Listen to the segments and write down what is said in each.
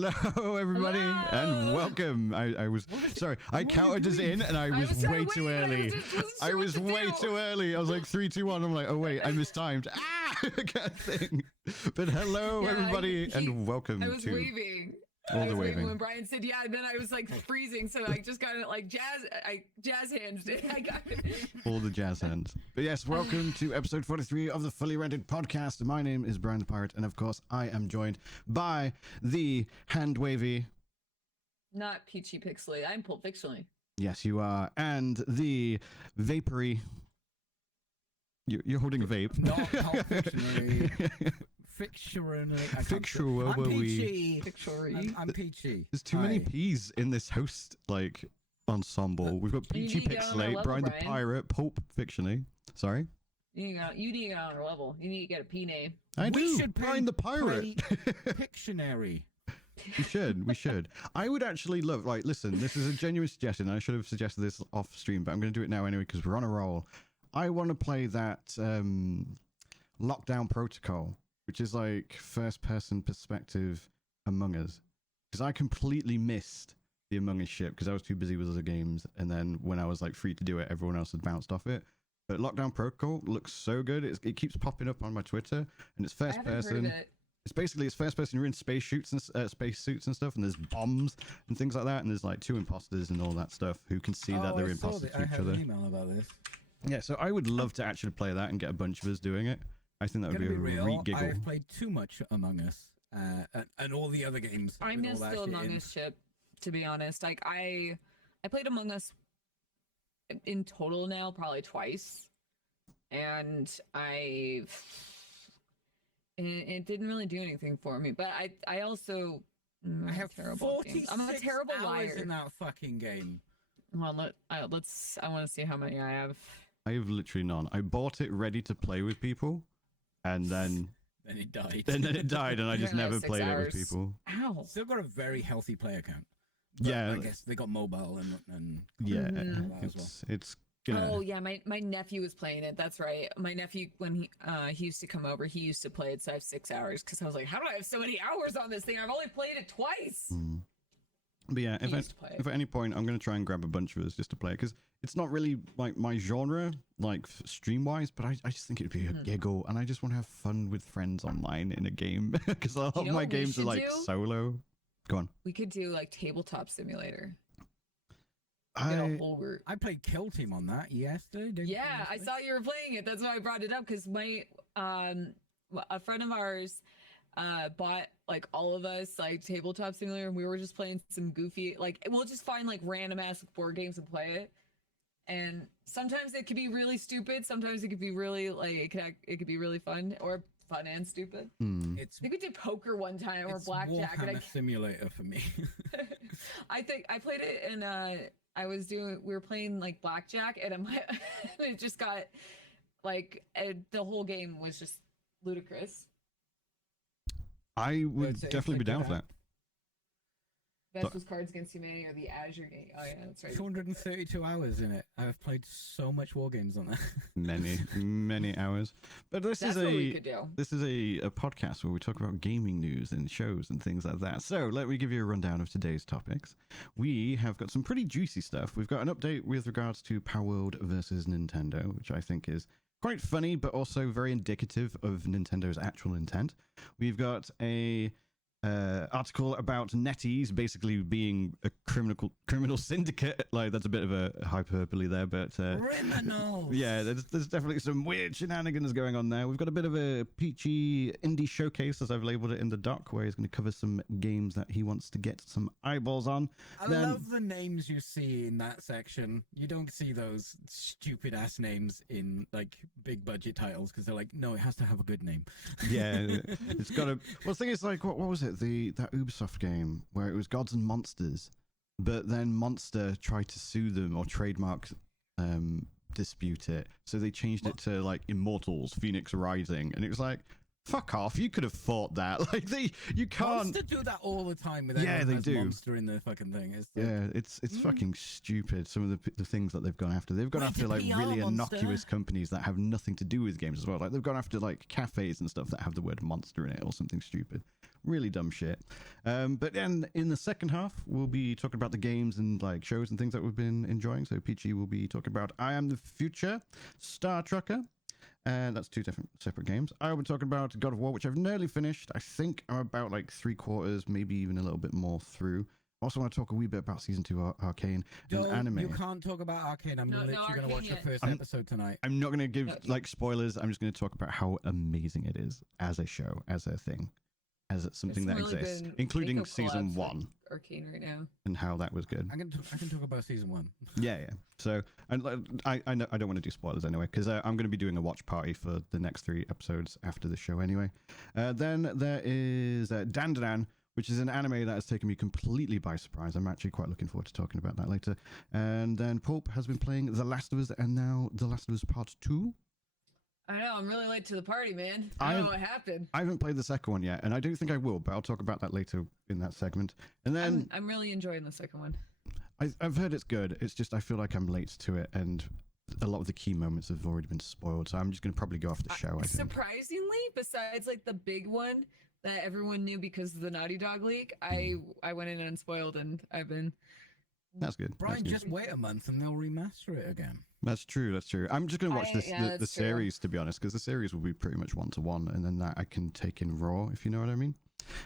Hello, everybody, and welcome. I was sorry. I counted us in, and I was way too early. I was way too early. I was like 3, 2, 1. I'm like, oh wait, I mistimed. Kind of thing. But hello, everybody, and welcome. I was waving. All the waving. When Brian said yeah, and then I was like freezing, so I just got it like jazz hands. I got it. All the jazz hands. But yes, welcome to episode 43 of the Fully Rented Podcast. My name is Brian the Pirate, and of course, I am joined by the hand wavy. Not Peachy Pixely. I'm Pulp Fictionally. Yes, you are, and the vapory. You're holding a vape. Not Pulp Fictionally. Fictional. I'm Peachy. I'm Fictionally. Peachy. There's too many P's in this host ensemble. We've got Peachy Pixelate, Brian the Pirate, Pulp Fictionally. Sorry. You need to get on our level. You need to get a P name. I do. Brian the Pirate. Pictionary. We should. I would actually love, listen, this is a genuine suggestion. I should have suggested this off stream, but I'm going to do it now anyway because we're on a roll. I want to play that Lockdown Protocol, which is like first-person perspective Among Us. Because I completely missed the Among Us ship because I was too busy with other games. And then when I was like free to do it, everyone else had bounced off it. But Lockdown Protocol looks so good. It keeps popping up on my Twitter, and it's first person. It's first person. You're in space suits and stuff, and there's bombs and things like that. And there's like two imposters and all that stuff who can see that they're imposters to each other. I have an email about this. Yeah, so I would love to actually play that and get a bunch of us doing it. I think that would be a real giggle. I've played too much Among Us and all the other games. I missed the Among Us ship, to be honest. Like I played Among Us in total now probably twice, and it didn't really do anything for me. But I also I have terrible games. I'm a terrible liar in that fucking game. Well, I want to see how many I have. I have literally none. I bought it ready to play with people, and then it died. And then it died, and I just never played it with people. Ow! Still got a very healthy player count. Yeah, I guess they got mobile and yeah, it's Oh yeah, my nephew was playing it. That's right. My nephew, when he used to come over, he used to play it. So I have 6 hours because I was like, how do I have so many hours on this thing? I've only played it twice. But yeah, if at any point I'm going to try and grab a bunch of us just to play it, because it's not really like my genre, like stream wise, but I just think it'd be a giggle, and I just want to have fun with friends online in a game because a lot of my games are like solo. Go on. We could do like tabletop simulator. I played Kill Team on that yesterday. Yeah, I saw you were playing it. That's why I brought it up, because my a friend of ours bought like all of us like tabletop simulator, and we were just playing some goofy, like we'll just find like random ass board games and play it. And sometimes it could be really stupid, sometimes it could be really like it could be really fun, or fun and stupid. I think we did poker one time, or blackjack. Warhammer Simulator for me. I think I played it, and we were playing like blackjack, and it just got like the whole game was just ludicrous. I would definitely be down for that. Best was Cards Against Humanity, or the Azure game. Oh yeah, that's right. 232 hours in it. I've played so much war games on that. many hours. But this is a podcast where we talk about gaming news and shows and things like that. So let me give you a rundown of today's topics. We have got some pretty juicy stuff. We've got an update with regards to Palworld versus Nintendo, which I think is quite funny, but also very indicative of Nintendo's actual intent. We've got a article about Netease basically being a criminal syndicate. Like, that's a bit of a hyperbole there, but criminals. Yeah, there's definitely some weird shenanigans going on there. We've got a bit of a peachy indie showcase, as I've labeled it in the doc, where he's going to cover some games that he wants to get some eyeballs on. I love the names you see in that section. You don't see those stupid ass names in like big budget titles, because they're like, no, it has to have a good name. Yeah, it's got to. Well, the thing is, like, what was it? That Ubisoft game where it was Gods and Monsters, but then Monster tried to sue them or trademark dispute it, so they changed it to like Immortals Phoenix Rising, and it was like, fuck off. You could have fought that. Like you can't. Monster do that all the time. With They do. Monster in the fucking thing. It's fucking stupid. Some of the things that they've gone after. They've gone after like really innocuous companies that have nothing to do with games as well. Like they've gone after like cafes and stuff that have the word monster in it or something stupid. Really dumb shit. But then in the second half, we'll be talking about the games and like shows and things that we've been enjoying. So Peachy will be talking about I Am the Future, Star Trucker, and that's two different separate games. I will be talking about God of War, which I've nearly finished. I think I'm about like 3/4, maybe even a little bit more through. Also want to talk a wee bit about season 2 Arcane and anime. You can't talk about Arcane. I'm literally going to watch the first episode tonight. I'm not going to give like spoilers. I'm just going to talk about how amazing it is as a show, as a thing, as something that exists, including season 1. Arcane right now, and how that was good. I can talk about season 1. Yeah. So I know I don't want to do spoilers anyway because I'm going to be doing a watch party for the next 3 episodes after the show anyway. Then there is Dandadan, which is an anime that has taken me completely by surprise. I'm actually quite looking forward to talking about that later. And then Pulp has been playing The Last of Us, and now The Last of Us Part 2. I know, I'm really late to the party, man. I don't know what happened. I haven't played the second one yet, and I don't think I will, but I'll talk about that later in that segment. And then I'm really enjoying the second one. I've heard it's good. It's just I feel like I'm late to it, and a lot of the key moments have already been spoiled, so I'm just going to probably go off the show, I think. Surprisingly, besides like the big one that everyone knew because of the Naughty Dog leak, I went in unspoiled, and I've been... That's good. Brian, just wait a month and they'll remaster it again. That's true. I'm just going to watch the series, to be honest, because the series will be pretty much 1-to-1, and then that I can take in raw, if you know what I mean.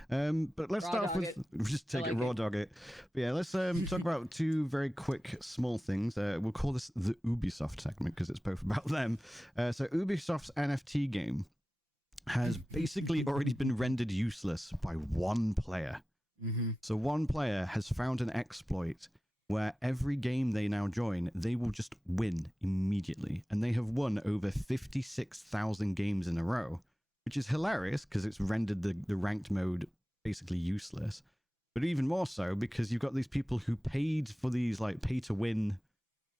But let's start off with just take it raw dog it. But yeah, let's talk about 2 very quick small things. We'll call this the Ubisoft segment because it's both about them. So Ubisoft's NFT game has basically already been rendered useless by one player. So one player has found an exploit where every game they now join, they will just win immediately. And they have won over 56,000 games in a row, which is hilarious because it's rendered the ranked mode basically useless. But even more so because you've got these people who paid for these like pay to win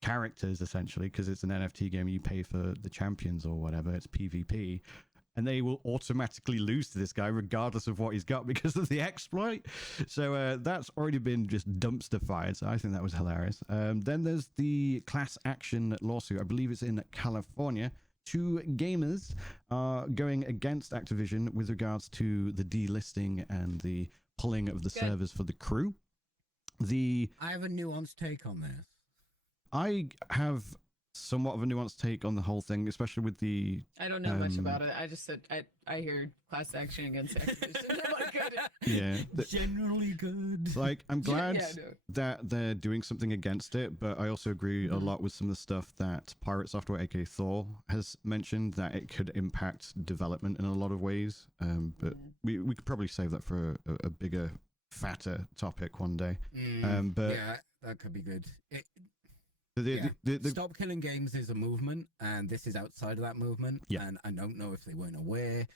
characters, essentially, because it's an NFT game. You pay for the champions or whatever. It's PvP. And they will automatically lose to this guy regardless of what he's got because of the exploit. So that's already been just dumpster fired. So I think that was hilarious. Then there's the class action lawsuit. I believe it's in California. 2 gamers are going against Activision with regards to the delisting and the pulling of the servers for the crew. I have a nuanced take on this. I have somewhat of a nuanced take on the whole thing, especially with the... I don't know much about it. I just said I hear class action against Activision. Yeah. Generally good. Like, I'm glad that they're doing something against it, but I also agree a lot with some of the stuff that Pirate Software, aka Thor, has mentioned, that it could impact development in a lot of ways. But we could probably save that for a bigger, fatter topic one day. But yeah, that could be good. The Stop Killing Games is a movement, and this is outside of that movement. Yeah. And I don't know if they weren't aware,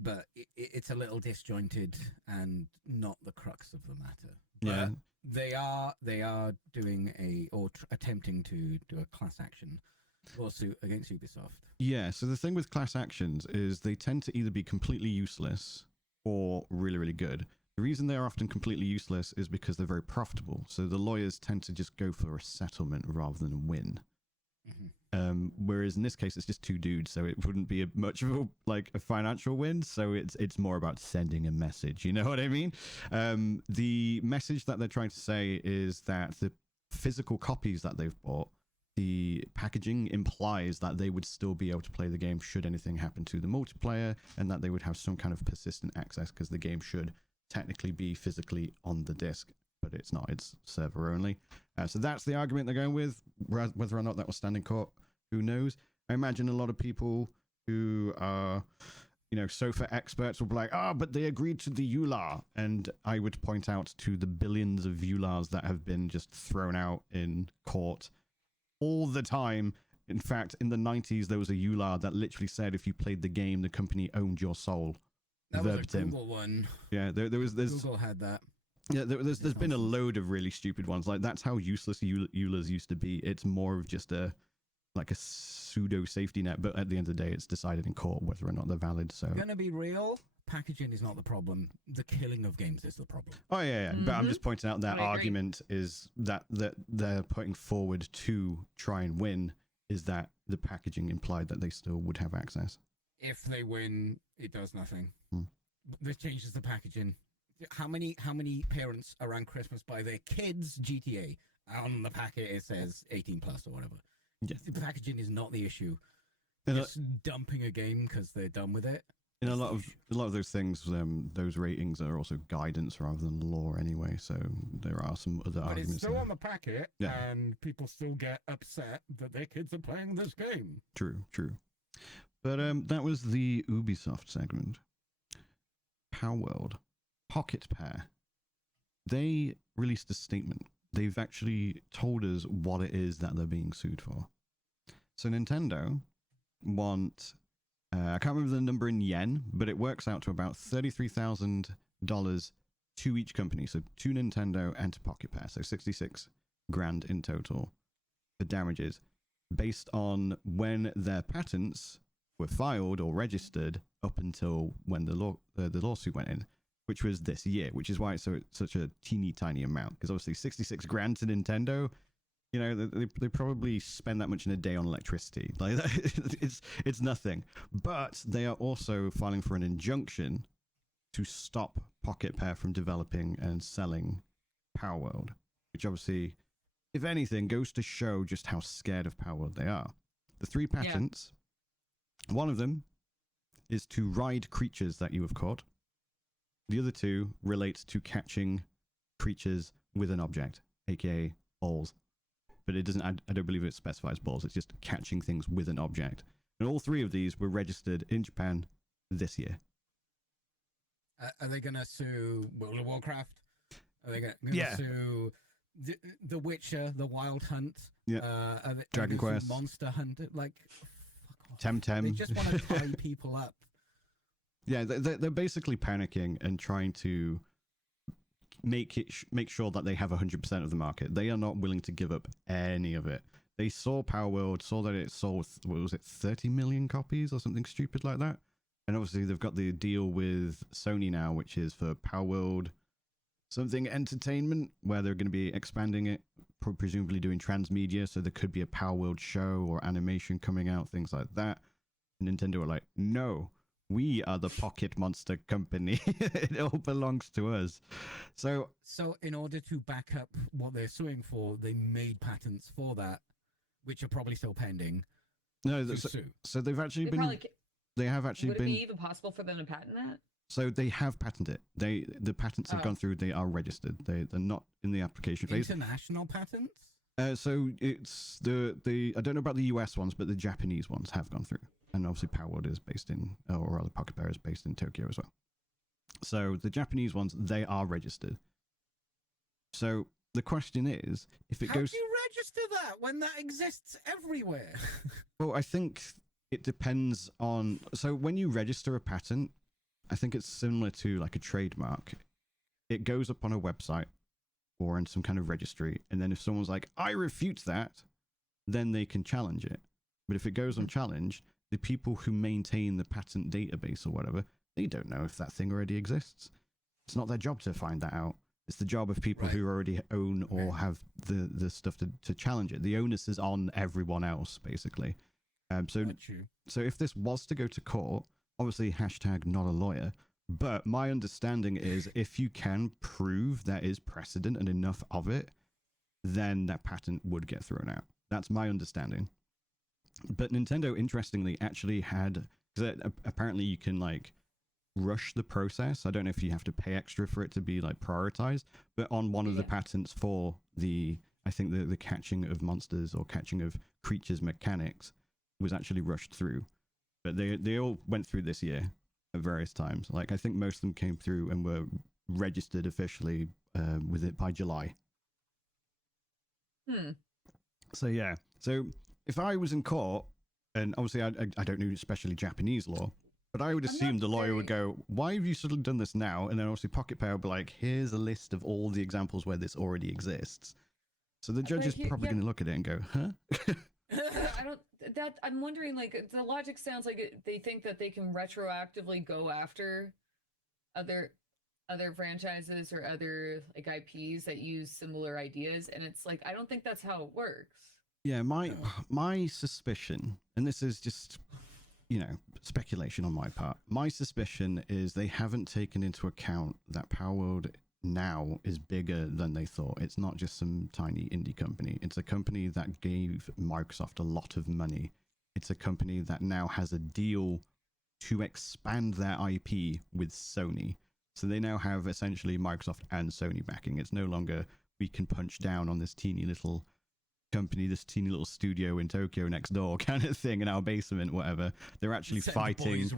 but it's a little disjointed and not the crux of the matter. Yeah. But they are doing attempting to do a class action lawsuit against Ubisoft. Yeah. So the thing with class actions is they tend to either be completely useless or really, really good. The reason they're often completely useless is because they're very profitable. So the lawyers tend to just go for a settlement rather than a win. Whereas in this case, it's just 2 dudes, so it wouldn't be much of a financial win. So it's more about sending a message. You know what I mean? The message that they're trying to say is that the physical copies that they've bought, the packaging implies that they would still be able to play the game should anything happen to the multiplayer, and that they would have some kind of persistent access because the game should technically be physically on the disc, but it's not. It's server only. So that's the argument they're going with. Whether or not that will stand in court, who knows? I imagine a lot of people who are, sofa experts will be like, but they agreed to the EULA. And I would point out to the billions of EULAs that have been just thrown out in court all the time. In fact, in the 90s, there was a EULA that literally said if you played the game, the company owned your soul. That was a Google one. Yeah, there's Google had that. Yeah, there's been a load of really stupid ones. Like, that's how useless EULAs used to be. It's more of just a like a pseudo safety net, but at the end of the day, it's decided in court whether or not they're valid. So, gonna be real. Packaging is not the problem. The killing of games is the problem. Oh yeah. But I'm just pointing out that argument is that they're putting forward to try and win is that the packaging implied that they still would have access. If they win, it does nothing. This changes the packaging. How many parents around Christmas buy their kids GTA? On the packet it says 18 plus or whatever. Yeah. The packaging is not the issue. Just dumping a game because they're done with it. In a lot of those things, those ratings are also guidance rather than law anyway. So there are some other arguments. But it's still there. on the packet, and people still get upset that their kids are playing this game. True. But that was the Ubisoft segment. Palworld, Pocket Pair. They released a statement. They've actually told us what it is that they're being sued for. So Nintendo want. I can't remember the number in yen, but it works out to about $33,000 to each company. So to Nintendo and to Pocket Pair. So 66 grand in total for damages based on when their patents were filed or registered up until when the lawsuit went in, which was this year, which is why it's such a teeny tiny amount. Because obviously 66 grand to Nintendo, you know, they probably spend that much in a day on electricity. Like it's nothing. But they are also filing for an injunction to stop Pocket Pair from developing and selling Palworld, which obviously, if anything, goes to show just how scared of Palworld they are. The 3 patents, one of them is to ride creatures that you have caught. The other 2 relate to catching creatures with an object, aka balls. But it doesn't. I don't believe it specifies balls. It's just catching things with an object. And all 3 of these were registered in Japan this year. Are they going to sue World of Warcraft? Are they going to sue The Witcher, The Wild Hunt? Dragon Quest, Monster Hunter? Like, fuck off. Temtem. They just want to tie people up. Yeah, they're basically panicking and trying to make sure that they have 100% of the market. They are not willing to give up any of it. They saw Palworld, saw that it sold, what was it, 30 million copies or something stupid like that. And obviously they've got the deal with Sony now, which is for Palworld something entertainment, where they're going to be expanding it, presumably doing transmedia. So there could be a Palworld show or animation coming out, things like that. And Nintendo are like, no. We are the Pocket Monster company. It all belongs to us. So in order to back up what they're suing for, they made patents for that, which are probably still pending. No, so they've actually They have actually been. Would it be even possible for them to patent that? So they have patented it. The patents have gone through. They are registered. They're not in the application phase. International patents. So it's the I don't know about the US ones, but the Japanese ones have gone through. And obviously Palworld is based in, or rather Pocket Pair is based in Tokyo as well. So the Japanese ones, they are registered. So the question is, if it goes... How do you register that when that exists everywhere? Well, I think it depends on... So when you register a patent, I think it's similar to like a trademark. It goes up on a website or in some kind of registry. And then if someone's like, I refute that, then they can challenge it. But if it goes unchallenged, the people who maintain the patent database or whatever, they don't know if that thing already exists. It's not their job to find that out. It's the job of people who already own or have the stuff to challenge it. The onus is on everyone else, basically. So if this was to go to court, obviously hashtag not a lawyer, but my understanding is if you can prove there is precedent and enough of it, then that patent would get thrown out. That's my understanding. But Nintendo, interestingly, actually had, because apparently you can like rush the process. I don't know if you have to pay extra for it to be like prioritized, but on one of the patents for I think the catching of monsters or catching of creatures mechanics was actually rushed through. But they all went through this year at various times. Like I think most of them came through and were registered officially with it by July. So yeah. So if I was in court, and obviously I don't know especially Japanese law, but I would assume the lawyer would go, why have you suddenly done this now? And then obviously Pocket Pair would be like, here's a list of all the examples where this already exists. So the judge is probably going to look at it and go, huh? I don't. That I'm wondering. Like the logic sounds like they think that they can retroactively go after other franchises or other like IPs that use similar ideas, and it's like I don't think that's how it works. Yeah, my suspicion, and this is just, speculation on my part. My suspicion is they haven't taken into account that Palworld now is bigger than they thought. It's not just some tiny indie company. It's a company that gave Microsoft a lot of money. It's a company that now has a deal to expand their IP with Sony. So they now have essentially Microsoft and Sony backing. It's no longer we can punch down on this teeny little company, this teeny little studio in Tokyo next door kind of thing in our basement, whatever. They're actually fighting.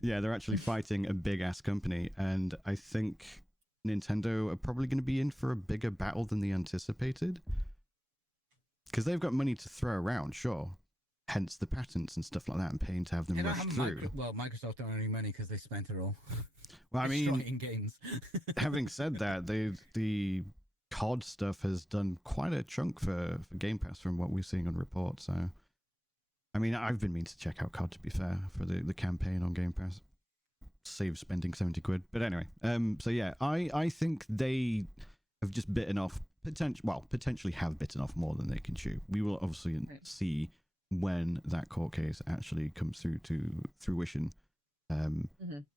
Yeah, they're actually fighting a big ass company, and I think Nintendo are probably going to be in for a bigger battle than they anticipated, because they've got money to throw around, sure. Hence the patents and stuff like that, and paying to have them rushed through. Microsoft don't have any money because they spent it all. Well, I mean, in games. Having said that, the COD stuff has done quite a chunk for Game Pass from what we're seeing on reports. So, I mean, I've been meaning to check out COD, to be fair, for the campaign on Game Pass. Save spending 70 quid. But anyway, so yeah, I think they have just bitten off, potentially have bitten off more than they can chew. We will obviously see when that court case actually comes through to fruition.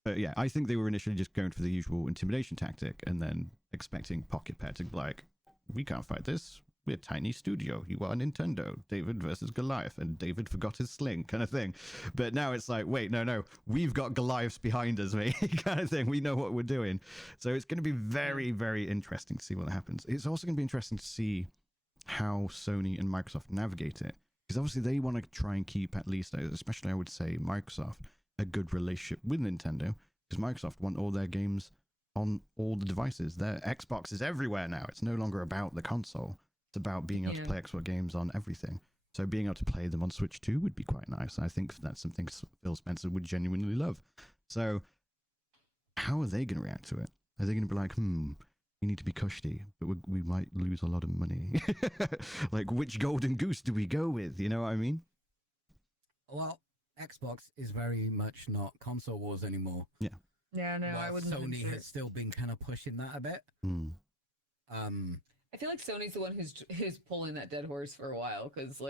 But yeah, I think they were initially just going for the usual intimidation tactic and then expecting Pocket Pet to be like, we can't fight this. We're a tiny studio. You are Nintendo. David versus Goliath, and David forgot his sling, kind of thing. But now it's like, wait, no, we've got Goliaths behind us, mate, kind of thing. We know what we're doing. So it's going to be very, very interesting to see what happens. It's also going to be interesting to see how Sony and Microsoft navigate it, because obviously they want to try and keep, at least, especially I would say Microsoft, a good relationship with Nintendo, because Microsoft want all their games on all the devices. Their Xbox is everywhere now. It's no longer about the console. It's about being able to play Xbox games on everything. So being able to play them on Switch 2 would be quite nice. I think that's something Phil Spencer would genuinely love. So how are they going to react to it? Are they going to be like, we need to be cushy, but we might lose a lot of money? Like, which golden goose do we go with? You know what I mean? Well, Xbox is very much not console wars anymore. Yeah, no, I wouldn't. Sony has still been kind of pushing that a bit. I feel like Sony's the one who's pulling that dead horse for a while, because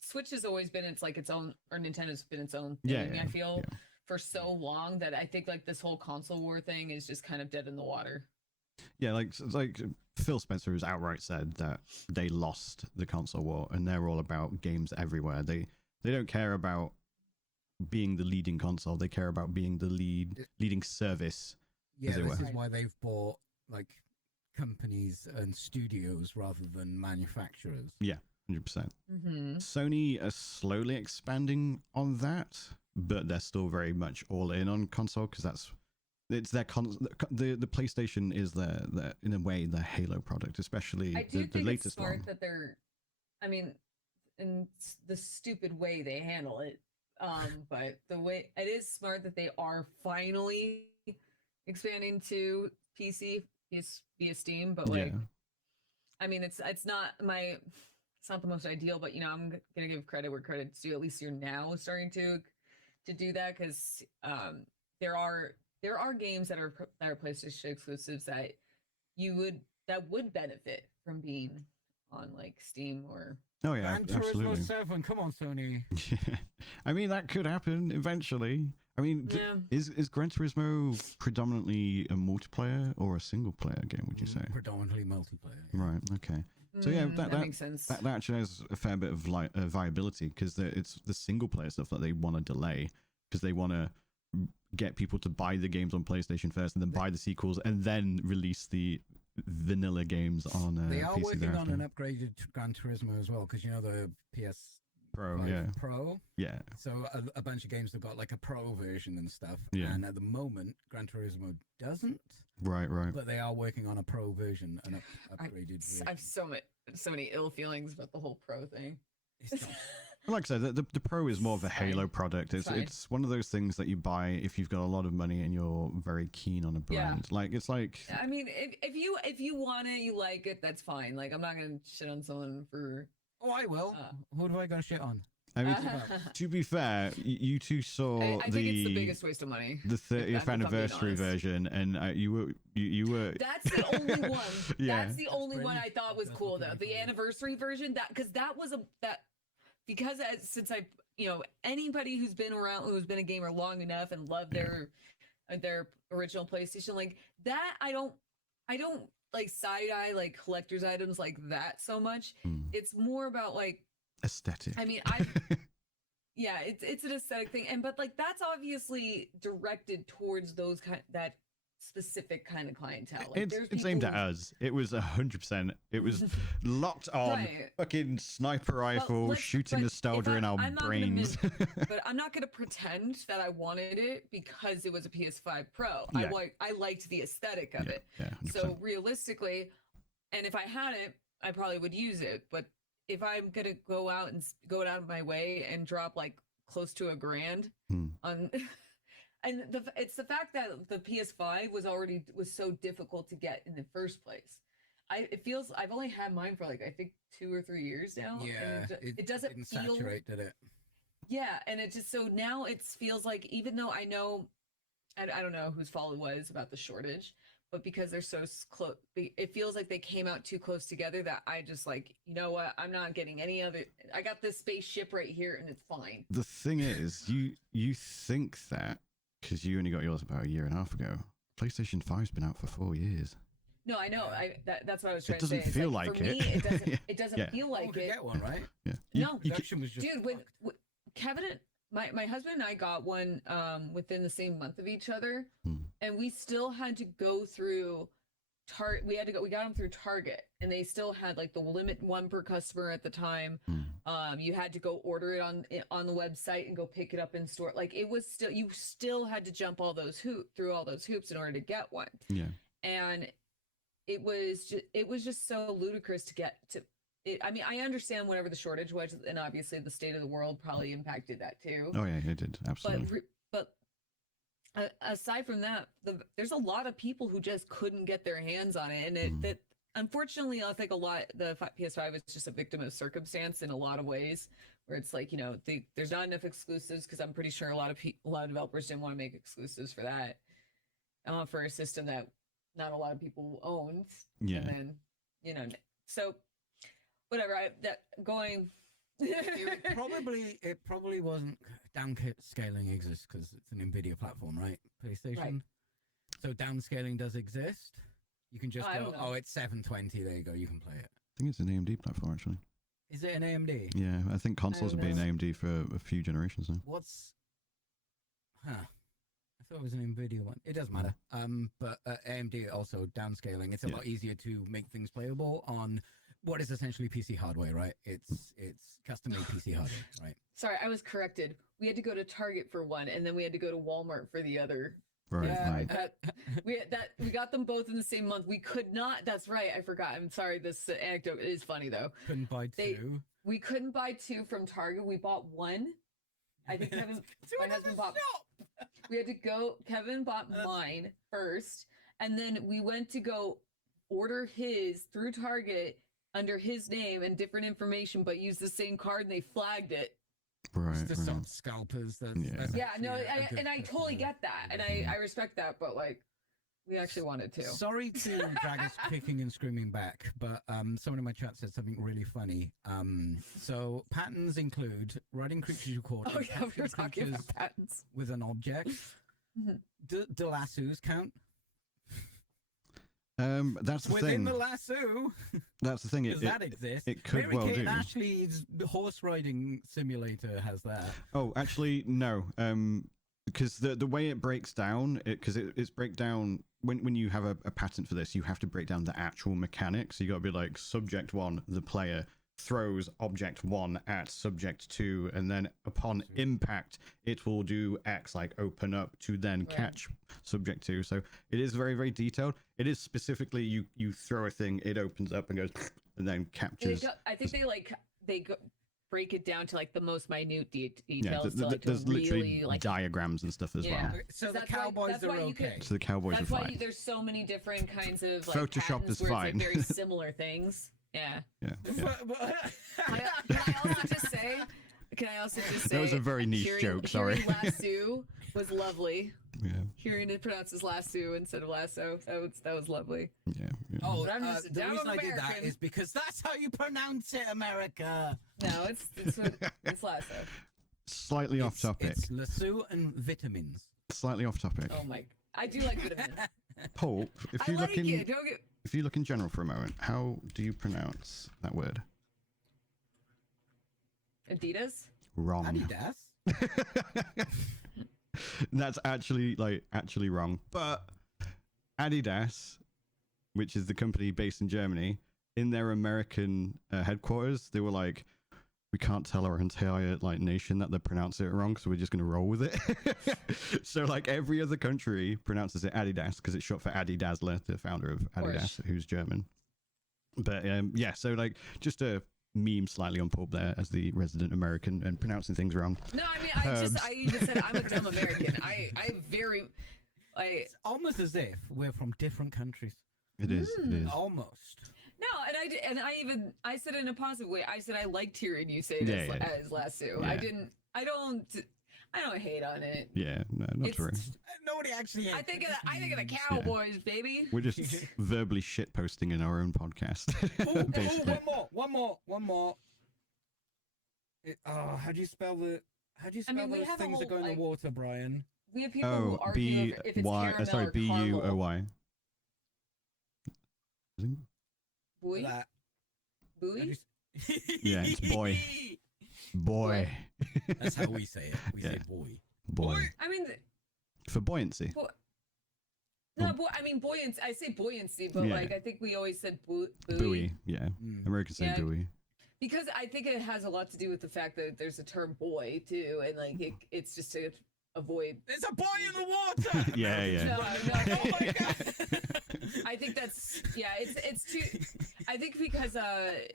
Switch has always been its own, or Nintendo's been its own thing. I feel for so long that I think like this whole console war thing is just kind of dead in the water. Yeah, like Phil Spencer has outright said that they lost the console war, and they're all about games everywhere. They don't care about being the leading console. They care about being the leading service. Yeah, this is why they've bought like companies and studios rather than manufacturers. Yeah, 100%. Sony are slowly expanding on that, but they're still very much all in on console, because it's their the PlayStation is their in a way their Halo product, especially the latest it's smart one. That they're, I mean, in the stupid way they handle it, but the way it is smart that they are finally expanding to PC via Steam. But like, I mean, it's not the most ideal, but I'm gonna give credit where credit's due. At least you're now starting to do that, because there are games that are PlayStation exclusives that would benefit from being on like Steam or. Oh yeah, absolutely. 7, come on, Sony. I mean, that could happen eventually. I mean, is Gran Turismo predominantly a multiplayer or a single player game, would you say? Predominantly multiplayer. Yeah. Right, okay. So yeah, that makes sense. That actually has a fair bit of viability, because it's the single player stuff that they want to delay, because they want to get people to buy the games on PlayStation first, and then buy the sequels, and then release the vanilla games on they are PC working thereafter. on an upgraded Gran Turismo as well, because the PS Pro, Pro. Yeah. So a bunch of games have got like a Pro version and stuff. Yeah. And at the moment, Gran Turismo doesn't. Right. But they are working on a Pro version, an upgraded version. I have so many ill feelings about the whole Pro thing. Like I said, the Pro is more of a Halo product. It's one of those things that you buy if you've got a lot of money and you're very keen on a brand. Yeah. Like, it's like, I mean, if you want it, you like it, that's fine. Like, I'm not gonna shit on someone for Oh, I will. Who do I go shit on? I mean, to be fair, you two saw I think it's the biggest waste of money. The 30th anniversary version, and you were. That's the only one. Yeah. That's the only one I thought was cool though. The anniversary version, since I anybody who's been around, who's been a gamer long enough and loved their original PlayStation, like that, I don't like side eye like collector's items like that so much. It's more about like aesthetic. I mean, yeah, it's an aesthetic thing, but like that's obviously directed towards that specific kind of clientele. Like, it's aimed at us. It was 100%. It was locked on fucking sniper rifle shooting nostalgia in our brains. But I'm not gonna pretend that I wanted it because it was a PS5 Pro. Yeah. I liked the aesthetic of it. Yeah, so realistically, and if I had it, I probably would use it. But if I'm gonna go out of my way and drop like close to $1,000 on, and it's the fact that the PS5 was so difficult to get in the first place. It feels I've only had mine for like I think 2 or 3 years now. Yeah, and it doesn't didn't feel saturate, did it? Yeah, and it just so now it feels like, even though I know, I don't know whose fault it was about the shortage, but because they're so close, it feels like they came out too close together that I just like, you know what, I'm not getting any other. I got this spaceship right here and it's fine. The thing is, you think that because you only got yours about 1.5 years ago. PlayStation 5's been out for 4 years. No, I know. That's what I was trying to say. It doesn't feel like it. For me, it doesn't feel like it. Get one, right? Yeah. No, production was just dude. When Kevin, my husband and I got one within the same month of each other, and we still had to go through we got them through Target, and they still had like the limit 1 per customer at the time. You had to go order it on the website and go pick it up in store. Like it was you still had to jump through all those hoops in order to get one. Yeah. And it was just so ludicrous to get to it. I mean, I understand whatever the shortage was, and obviously the state of the world probably impacted that too. Oh yeah, it did, absolutely. But aside from that, there's a lot of people who just couldn't get their hands on it, and that unfortunately, I think the PS5 is just a victim of circumstance in a lot of ways, where it's like, there's not enough exclusives, because I'm pretty sure a lot of developers didn't want to make exclusives for that, for a system that not a lot of people owned. Yeah. And then, so whatever. It probably wasn't. Downscaling exists because it's an NVIDIA platform, right? PlayStation. Right. So downscaling does exist. You can just go, it's 720. There you go. You can play it. I think it's an AMD platform, actually. Is it an AMD? Yeah, I think consoles have been AMD for a few generations now. I thought it was an NVIDIA one. It doesn't matter. But AMD also downscaling. It's a lot easier to make things playable on what is essentially PC hardware, right? It's custom-made PC hardware, right? Sorry, I was corrected. We had to go to Target for one, and then we had to go to Walmart for the other. Right. We got them both in the same month. We could not. That's right. I forgot. I'm sorry. This anecdote is funny though. Couldn't buy two. We couldn't buy two from Target. We bought one. I think my husband bought. We had to go. Kevin bought mine first, and then we went to go order his through Target under his name and different information, but used the same card, and they flagged it. Right. Just some scalpers. I totally get that, and I respect that, but like, we actually wanted to. Sorry to drag us kicking and screaming back, but someone in my chat said something really funny. So patterns include writing creatures you caught. Oh yeah, we were talking about patterns with an object. Do lassos count? That's the within thing. the lasso. That's the thing. Does that exist? It could Mary well Kate do. Ashley's horse riding simulator has that. Oh, actually, no. Because the way it breaks down, it's break down when you have a patent for this, you have to break down the actual mechanics. So you got to be like subject 1, the player throws object 1 at subject 2, and then upon impact it will do X, like open up to then catch subject 2. So it is very, very detailed. It is specifically you throw a thing, it opens up and goes and then captures. I think they break it down to like the most minute details. Yeah, there's literally like diagrams and stuff as well. So the cowboys are okay. So the cowboys are fine. That's why there's so many different kinds of like Photoshop is fine. It's like very similar things. Yeah. Yeah. Can I also just say That was a very niche joke. Sorry. Hearing lasso was lovely. Yeah. Hearing it pronounced as lasso instead of lasso, that was lovely. Yeah. Oh, But I'm just a the dumb reason I did that American. is because that's how you pronounce it, America. No, it's lasso. Slightly off topic. It's lasso and vitamins. Slightly off topic. Oh my! I do like vitamins. Pulp. If I you like look in, it. Don't get. if you look in general for a moment, how do you pronounce that word? Adidas. Wrong. Adidas. That's actually wrong. But Adidas, which is the company based in Germany, in their American headquarters, they were like, we can't tell our entire nation that they pronounce it wrong, so we're just gonna roll with it. So every other country pronounces it Adidas because it's short for Adi Dassler, the founder of Adidas, who's German. But yeah, so just a meme slightly on Pulp there as the resident American and pronouncing things wrong. No, I mean I even said I'm a dumb American. It's almost as if we're from different countries. It is. It is. Almost. No, I said it in a positive way. I said I liked hearing you say this as lasso. Yeah. I don't hate on it. Yeah, no, not true. Nobody actually. I think of the Cowboys, baby. We're just verbally shit posting in our own podcast. Basically. One more. How do you spell those things that go in the water, Brian? We have people who argue if it's caramel or B-U-O-Y. Buoy? Buoy? Yeah, it's boy. Boy. That's how we say it. We say boy. Boy. I mean, for buoyancy. I mean buoyancy. I say buoyancy, but I think we always said buoy. Buoy. Yeah. Americans say buoy. Because I think it has a lot to do with the fact that there's a term boy too, and it's just to avoid. There's a boy in the water. Yeah. No. Oh my god. I think that's it's too. I think because I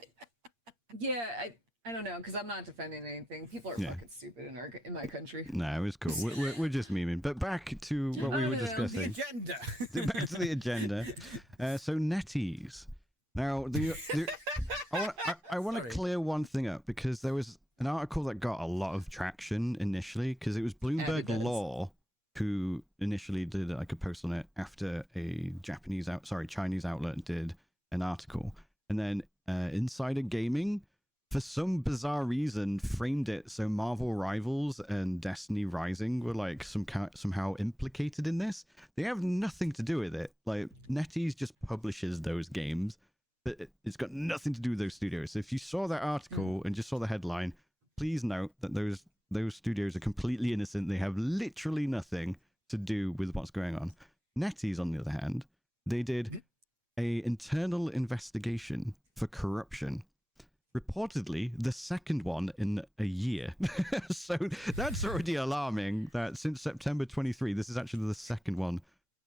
don't know, because I'm not defending anything. People are fucking stupid in my country. No, it was cool. We're just memeing. But back to what we were discussing. The agenda. Back to the agenda. So Netease. Now, I want to clear one thing up because there was an article that got a lot of traction initially because it was Bloomberg Law who initially did a post on it after a Chinese outlet did an article, and then Insider Gaming, for some bizarre reason, framed it so Marvel Rivals and Destiny Rising were somehow implicated in this. They have nothing to do with it. Netease just publishes those games, but it's got nothing to do with those studios. So if you saw that article and just saw the headline, please note that those studios are completely innocent. They have literally nothing to do with what's going on. Netease, on the other hand, they did an internal investigation for corruption. Reportedly, the second one in a year. So that's already alarming that since September 23, this is actually the second one,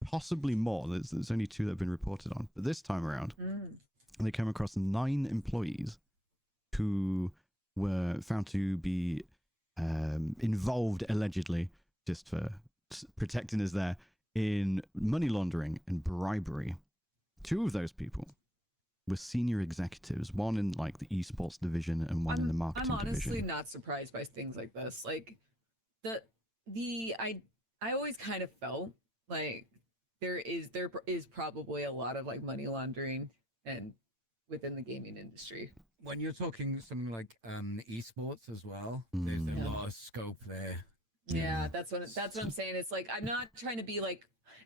possibly more. There's only 2 that have been reported on. But this time around, they came across 9 employees who were found to be involved, allegedly, just for protecting us there, in money laundering and bribery. 2 of those people were senior executives, one in the esports division and one in the marketing division. I'm honestly not surprised by things like this. I always kind of felt like there is probably a lot of money laundering and within the gaming industry. When you're talking something like esports as well, there's a lot of scope there. Yeah, that's what I'm saying. It's I'm not trying to be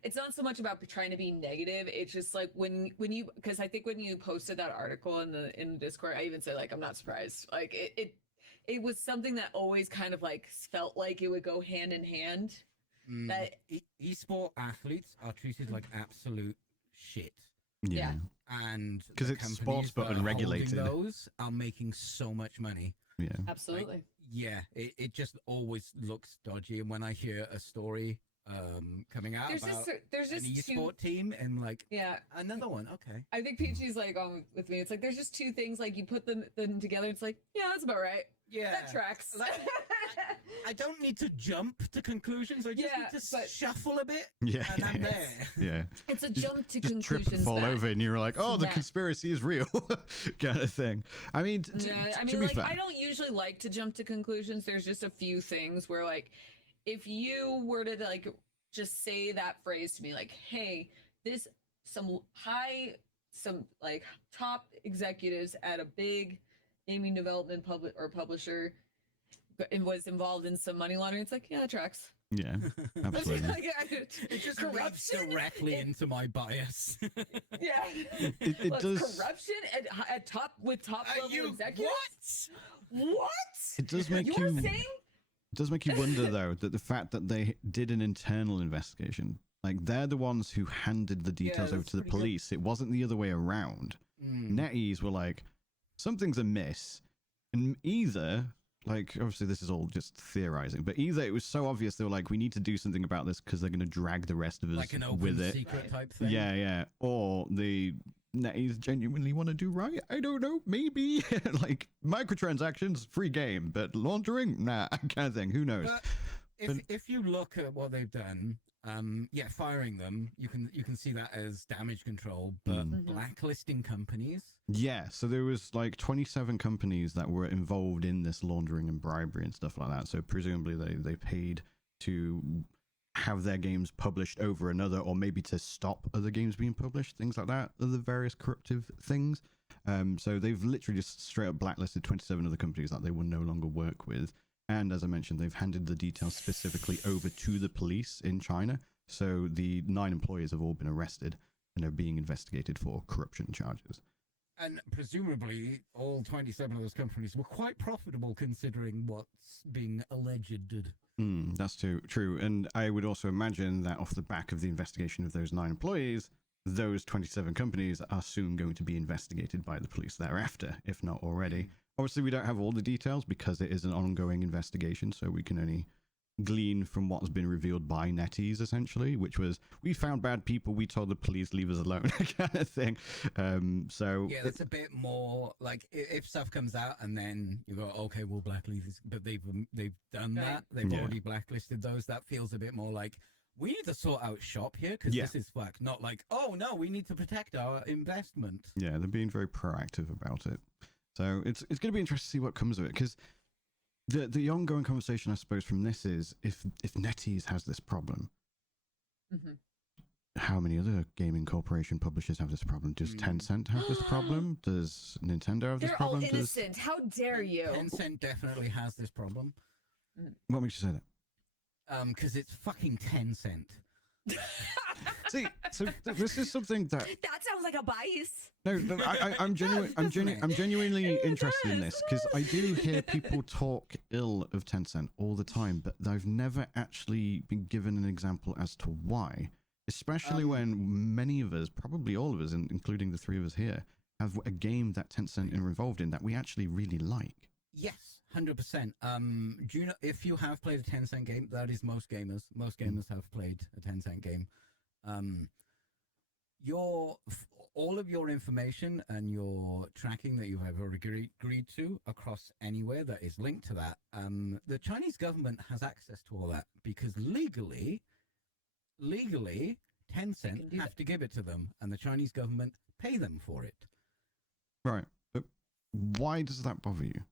it's not so much about trying to be negative. It's just when you, because I think when you posted that article in the Discord, I even said I'm not surprised. It was something that always kind of felt like it would go hand in hand. That esport athletes are treated like absolute shit. Yeah. And because it's sports but unregulated, those are making so much money. Yeah, absolutely. It just always looks dodgy. And when I hear a story coming out there's just an esport team and another one, okay, I think PEACHY'S on with me. It's there's just 2 things you put them together. It's that's about right. Yeah, that tracks. I don't need to jump to conclusions. I just need to shuffle a bit. Yeah, and I'm there. Yeah, it's a jump to just conclusions. Trip and fall over, and you're like, oh, the conspiracy is real, kind of thing. I mean, to be fair, I don't usually like to jump to conclusions. There's just a few things where, like, if you were to like just say that phrase to me, like, hey, some top executives at a big gaming development publisher was involved in some money laundering, it's like, yeah, that tracks. Yeah, absolutely. It just corruption directly into my bias. Yeah, it does corruption at top level executives. What? It does make You're saying? It does make you wonder, though, that the fact that they did an internal investigation, like they're the ones who handed the details over to the police. It wasn't the other way around. Netease were like, something's amiss, and either, like, obviously this is all just theorizing, but either it was so obvious they were like, we need to do something about this because they're going to drag the rest of us like an open with it. Secret type thing. Yeah, or the Netease genuinely want to do right. I don't know, maybe. Like microtransactions, free game, but laundering, nah, kind of thing. Who knows? But if you look at what they've done, firing them, you can see that as damage control, but blacklisting companies. Yeah, so there was like 27 companies that were involved in this laundering and bribery and stuff like that. So presumably they paid to have their games published over another, or maybe to stop other games being published, things like that, other various corruptive things. So they've literally just straight up blacklisted 27 other companies that they will no longer work with. And as I mentioned, they've handed the details specifically over to the police in China. So the 9 employees have all been arrested and are being investigated for corruption charges. And presumably all 27 of those companies were quite profitable considering what's being alleged. That's true. And I would also imagine that off the back of the investigation of those 9 employees, those 27 companies are soon going to be investigated by the police thereafter, if not already. Obviously, we don't have all the details because it is an ongoing investigation, so we can only glean from what's been revealed by Netease, essentially, which was, we found bad people, we told the police, leave us alone, kind of thing. So yeah, that's a bit more like if stuff comes out and then you go, okay, we'll blacklist this, but they've done that, they've already blacklisted those. That feels a bit more like, we need to sort out shop here because this is fucked. Not like, oh no, we need to protect our investment. Yeah, they're being very proactive about it. So it's going to be interesting to see what comes of it, because the ongoing conversation, I suppose, from this is if Netease has this problem, how many other gaming corporation publishers have this problem? Does Tencent have this problem? Does Nintendo have this problem? They're all innocent. How dare you? Tencent definitely has this problem. What makes you say that? Because it's fucking Tencent. See, so this is something that sounds like a bias. No, I'm genuinely interested in this because I do hear people talk ill of Tencent all the time, but I've never actually been given an example as to why. Especially when many of us, probably all of us, including the 3 of us here, have a game that Tencent are involved in that we actually really like. Yes, 100%. Do you know, if you have played a Tencent game, that is most gamers. Most gamers have played a Tencent game. All of your information and your tracking that you've ever agreed to across anywhere that is linked to that, the Chinese government has access to all that because legally, Tencent have to give it to them, and the Chinese government pay them for it. Right, but why does that bother you?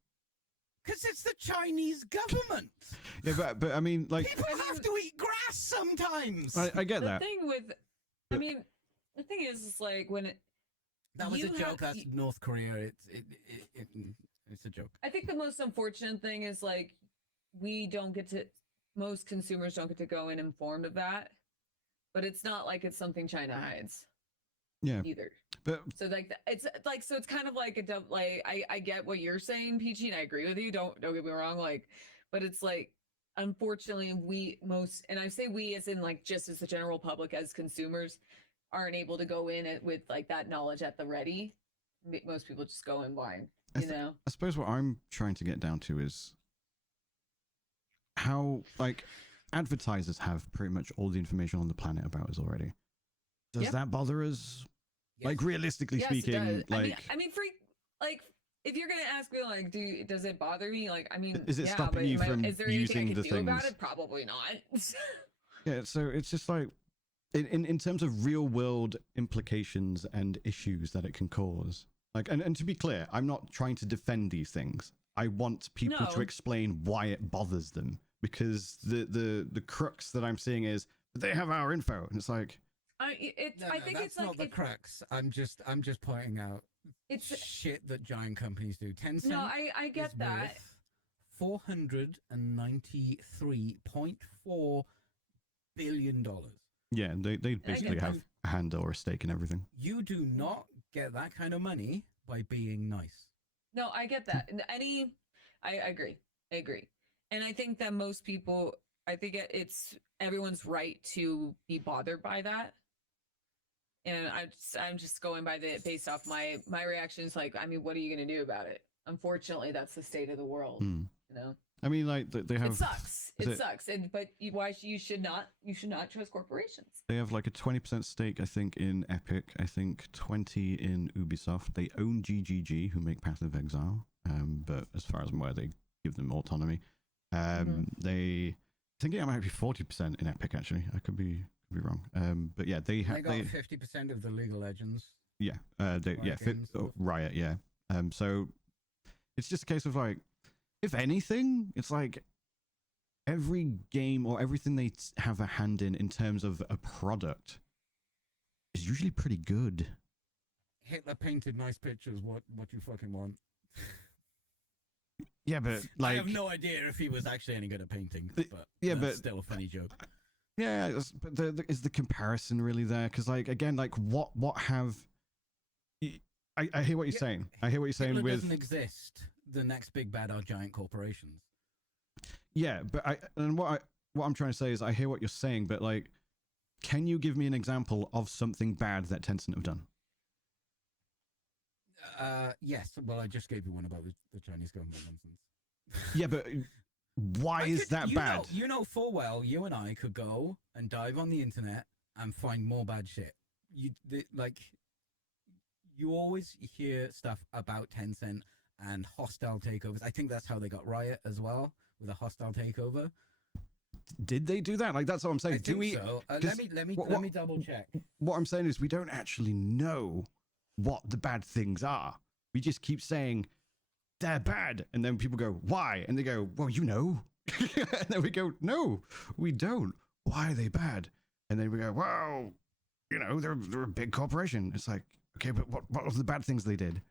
Because it's the Chinese government. Yeah, but I mean, like, people have to eat grass sometimes. I get that. The thing with, the thing is like when it. That was a joke. That's North Korea. It's a joke. I think the most unfortunate thing is like most consumers don't get to go in informed of that, but it's not like it's something China hides. Yeah. Either. But so like it's kind of like I get what you're saying, Peachy, and I agree with you. Don't get me wrong, like, but it's like unfortunately and I say we as in like just as the general public as consumers aren't able to go in with like that knowledge at the ready. Most people just go in blind, you know. I suppose what I'm trying to get down to is how like advertisers have pretty much all the information on the planet about us already. Does that bother us? Yes. Like realistically speaking, like I mean, if you're gonna ask me, like, does it bother me? Like, I mean, is it yeah, stopping but you from is there anything I using can the do about things? it? Probably not. Yeah, so it's just like in terms of real world implications and issues that it can cause. Like, and to be clear, I'm not trying to defend these things. I want people to No. explain why it bothers them, because the crux that I'm seeing is they have our info, and it's like, I think that's it's like not the crux. I'm just pointing out it's shit that giant companies do. Tencent. no, I get that. $493.4 billion. yeah, they basically have a hand or a stake in everything. You do not get that kind of money by being nice. No, I get that. I agree. I agree. And I think that most people, I think it's everyone's right to be bothered by that. And I'm just going by based off my reactions. Like, I mean, what are you going to do about it? Unfortunately, that's the state of the world. You know. I mean, like they have. It sucks. It sucks. But why you should not trust corporations. They have like a 20% stake, I think, in Epic. I think 20 in Ubisoft. They own GGG, who make Path of Exile. But as far as I'm aware, they give them autonomy. They, I think it might be 40% in Epic. Actually, I could be wrong. But yeah, they got 50% of the League of Legends. Yeah. Riot. Yeah. So it's just a case of like, if anything, it's like every game or everything they have a hand in terms of a product is usually pretty good. Hitler painted nice pictures. What you fucking want? Yeah, but like, I have no idea if he was actually any good at painting. But yeah, that's but still a funny joke. Yeah, but is the comparison really there? Because like again, like what have? I hear what you're saying. I hear what you're saying. Hitler doesn't exist. The next big bad are giant corporations. Yeah, but what I'm trying to say is I hear what you're saying, but like, can you give me an example of something bad that Tencent have done? Yes. Well, I just gave you one about the Chinese government nonsense. Yeah, but why is that bad? You know full well you and I could go and dive on the internet and find more bad shit. You always hear stuff about Tencent and hostile takeovers. I think that's how they got Riot as well, with a hostile takeover. Did they do that? Like, that's what I'm saying. I think so. Let me double check. What I'm saying is we don't actually know what the bad things are. We just keep saying they're bad, and then people go, why? And they go, well, you know. And then we go, no, we don't. Why are they bad? And then we go, well, you know, they're a big corporation. It's like, okay, but what were the bad things they did?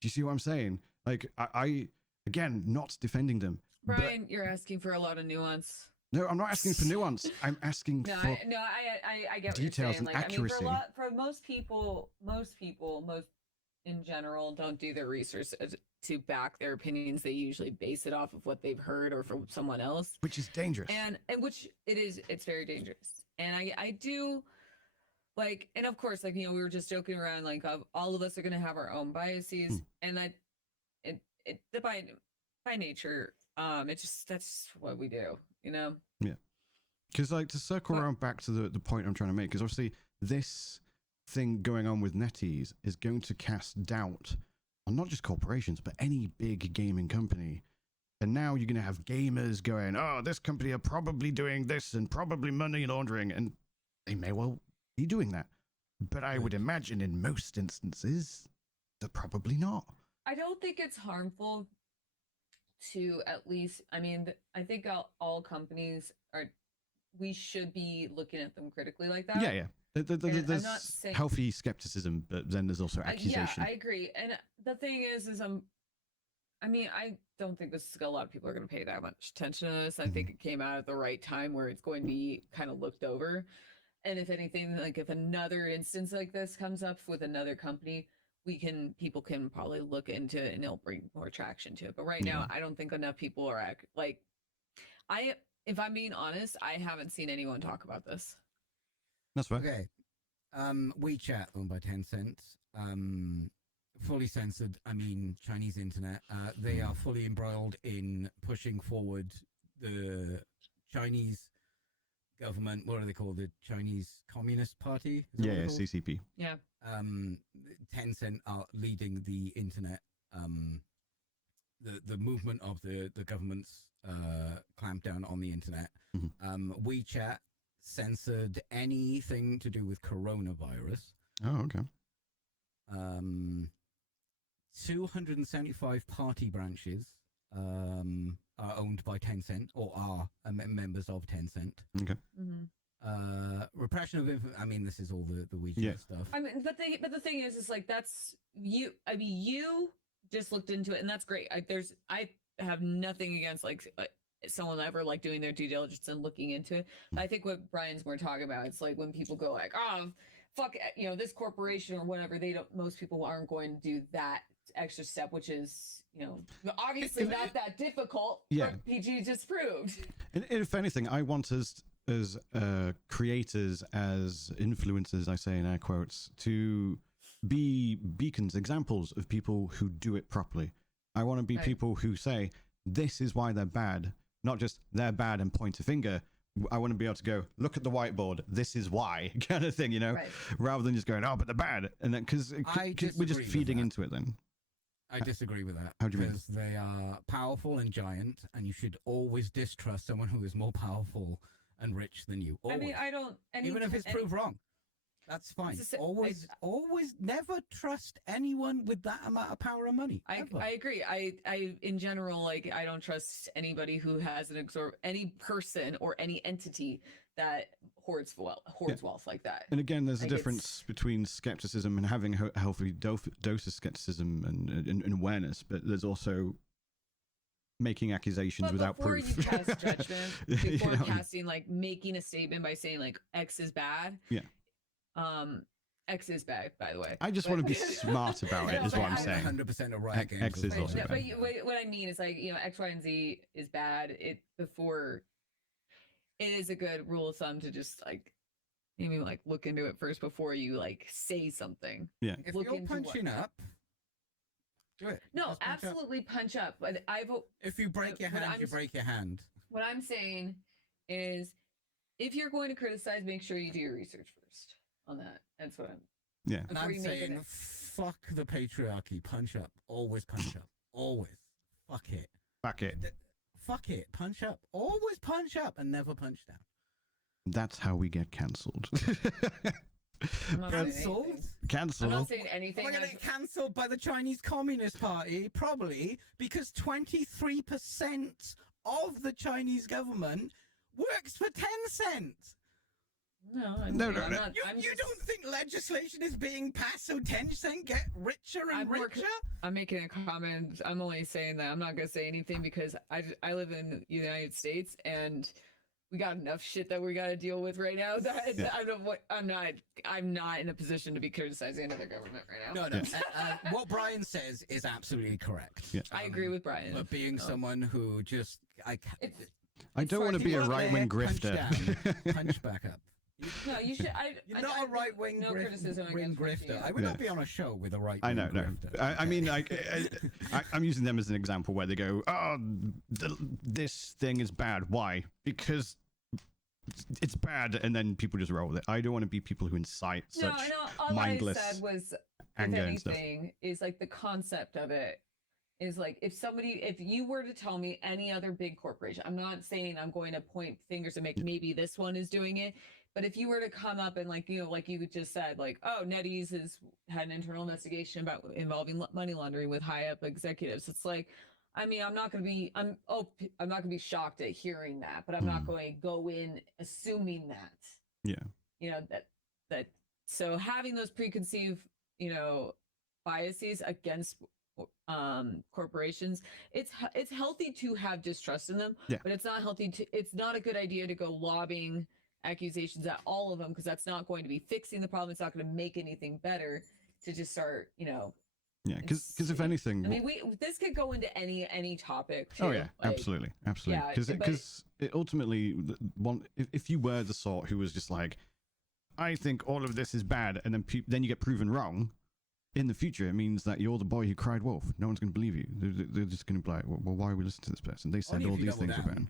Do you see what I'm saying? Like, I again, not defending them. Brian, you're asking for a lot of nuance. No, I'm not asking for nuance. I'm asking for I get details what you're saying. and accuracy. I mean, for most people in general don't do their research to back their opinions. They usually base it off of what they've heard or from someone else, which is dangerous. And which it's very dangerous. And I do like, and of course, like, you know, we were just joking around, like, all of us are going to have our own biases, and by nature, that's just what we do, you know? Yeah. Because, like, to circle around back to the point I'm trying to make, because obviously this thing going on with Netease is going to cast doubt on not just corporations, but any big gaming company. And now you're going to have gamers going, oh, this company are probably doing this and probably money laundering, and they may well be doing that. But I would imagine in most instances, they're probably not. I don't think it's harmful to, at least, I mean, I think all companies we should be looking at them critically like that. Yeah. There's healthy skepticism, but then there's also accusation. Yeah, I agree. And the thing is I don't think a lot of people are going to pay that much attention to this. I think it came out at the right time where it's going to be kind of looked over. And if anything, like if another instance like this comes up with another company, people can probably look into it and it'll bring more traction to it. But right now, I don't think enough people are if I'm being honest, I haven't seen anyone talk about this. That's right. Okay. WeChat, owned by Tencent, fully censored. I mean, Chinese internet. They are fully embroiled in pushing forward the Chinese government. What are they called? The Chinese Communist Party? Yeah, CCP. Yeah. Tencent are leading the internet the movement of the government's clampdown on the internet. WeChat censored anything to do with coronavirus. Oh, okay. 275 party branches are owned by Tencent or are members of Tencent. Okay. Repression of I mean, this is all the WeChat stuff. I mean, but the thing is like that's you. I mean, you just looked into it, and that's great. I have nothing against like someone ever like doing their due diligence and looking into it. I think what Brian's more talking about, it's like when people go like, oh, fuck, you know, this corporation or whatever. Most people aren't going to do that extra step, which is, you know, obviously not that difficult. Yeah. PG just proved. And if anything, I want us as creators, as influencers, I say in air quotes, to be beacons, examples of people who do it properly. I want to be people who say, this is why they're bad, not just they're bad and point a finger. I want to be able to go, look at the whiteboard, this is why, kind of thing, you know, rather than just going, oh, but they're bad. And then, because we're just feeding into it then. I disagree with that. How do you mean? Because they are powerful and giant, and you should always distrust someone who is more powerful and rich than you. Always. I mean, I don't... Even if it's proved wrong. That's fine. Always never trust anyone with that amount of power and money. I agree. I in general, like, I don't trust anybody who has any person or any entity that hoards wealth like that. And again, there's a difference between skepticism and having a healthy dose of skepticism and awareness, but there's also making accusations without proof. Before you cast judgment, before casting, like, making a statement by saying, like, X is bad. Yeah. X is bad, by the way. I just want to be smart about it, is what I'm saying. 100% a right. X is also bad. But what I mean is, like, you know, X, Y, and Z is bad. It is a good rule of thumb to just, like, maybe, like, look into it first before you, like, say something. Yeah. If you're punching up, do it. No, absolutely punch up. But if you break your hand, you break your hand. What I'm saying is, if you're going to criticize, make sure you do your research first on that. That's what I'm... Yeah. And I'm saying, fuck the patriarchy. Punch up. Always punch up. Always. Fuck it. Fuck it. Fuck it. Punch up. Always punch up and never punch down. That's how we get cancelled. Cancelled? Cancelled? I'm not saying anything. We're going to get cancelled by the Chinese Communist Party, probably, because 23% of the Chinese government works for Tencent. No. You don't think legislation is being passed so Tencent get richer and richer? I'm making a comment. I'm only saying that. I'm not going to say anything because I live in the United States and we got enough shit that we got to deal with right now. I'm not in a position to be criticizing another government right now. No. What Brian says is absolutely correct. Yeah. I agree with Brian. But being someone who just... I don't want to be a right-wing grifter. Punch back up. No, you should. You're not a right-wing grifter. I would not be on a show with a right-wing grifter. I mean, I'm using them as an example where they go, oh, this thing is bad. Why? Because it's bad, and then people just roll with it. I don't want to be people who incite such mindless all I said was, anger if and stuff. anything, is like the concept of it is like if you were to tell me any other big corporation, I'm not saying I'm going to point fingers and make maybe this one is doing it. But if you were to come up and like, you know, like you just said, like, oh, Netease has had an internal investigation involving money laundering with high up executives. It's like, I mean, I'm not going to be shocked at hearing that, but I'm not going to go in assuming that. Yeah. You know, that so having those preconceived, you know, biases against corporations, it's healthy to have distrust in them, but it's not a good idea to go lobbing accusations at all of them, because that's not going to be fixing the problem. It's not going to make anything better to just start, you know. Yeah, because if anything, I mean, this could go into any topic too. Oh yeah, like, absolutely. Because ultimately, if you were the sort who was just like, I think all of this is bad, and then you get proven wrong in the future, it means that you're the boy who cried wolf. No one's going to believe you. They're just going to be like, well, why are we listening to this person? They said all these things are bad.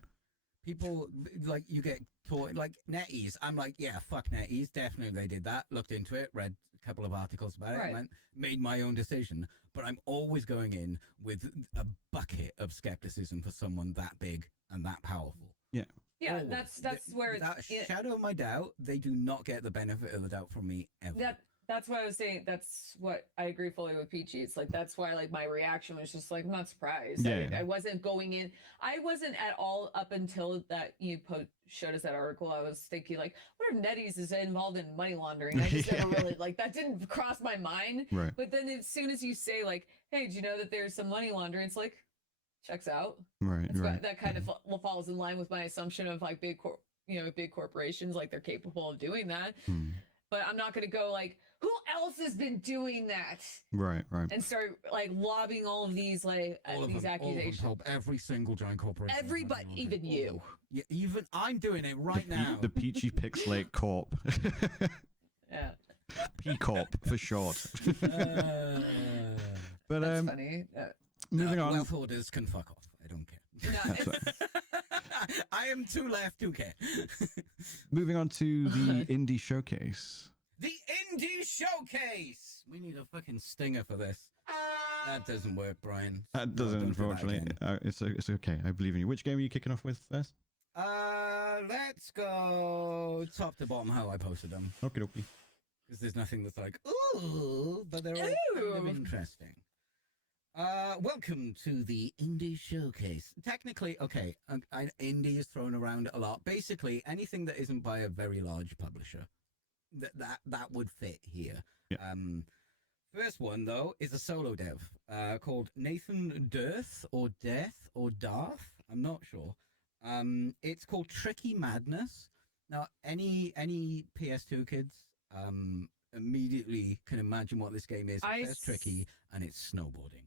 People like you get taught like Netease. I'm like, yeah, fuck Netease. Definitely they did that. Looked into it, read a couple of articles about it, and made my own decision. But I'm always going in with a bucket of skepticism for someone that big and that powerful. Yeah. Yeah, that's where without a shadow of my doubt, they do not get the benefit of the doubt from me ever. That's what I was saying. That's what I agree fully with PEACHY'S. Like that's why like my reaction was just like I'm not surprised. I wasn't going in. I wasn't at all up until that you showed us that article. I was thinking like, what if Netease is involved in money laundering? I just never really like that didn't cross my mind. Right. But then as soon as you say like, hey, do you know that there's some money laundering? It's like checks out. Right. That kind of falls in line with my assumption of like big corporations like they're capable of doing that. But I'm not going to go like, who else has been doing that? Right. And start like lobbing all of these like these accusations. Help every single giant corporation. Everybody, even you. Yeah, even I'm doing it right now. The Peachy Pixelate Corp. Yeah. P Corp for short. But that's funny. Moving on. Wealth orders can fuck off. I don't care. No, I am too left to care. Moving on to the indie showcase. The indie showcase. We need a fucking stinger for this. That doesn't work, Brian. That doesn't, unfortunately. It's okay. I believe in you. Which game are you kicking off with first? Let's go top to bottom how I posted them. Okay. Because there's nothing that's like, ooh, but they're all kind of interesting. Welcome to the indie showcase. Technically, okay, indie is thrown around a lot. Basically, anything that isn't by a very large publisher, that would fit here. Yeah. First one though is a solo dev called Nathan Death or Darth. I'm not sure. It's called Tricky Madness. Now, any PS2 kids immediately can imagine what this game is. It's tricky and it's snowboarding.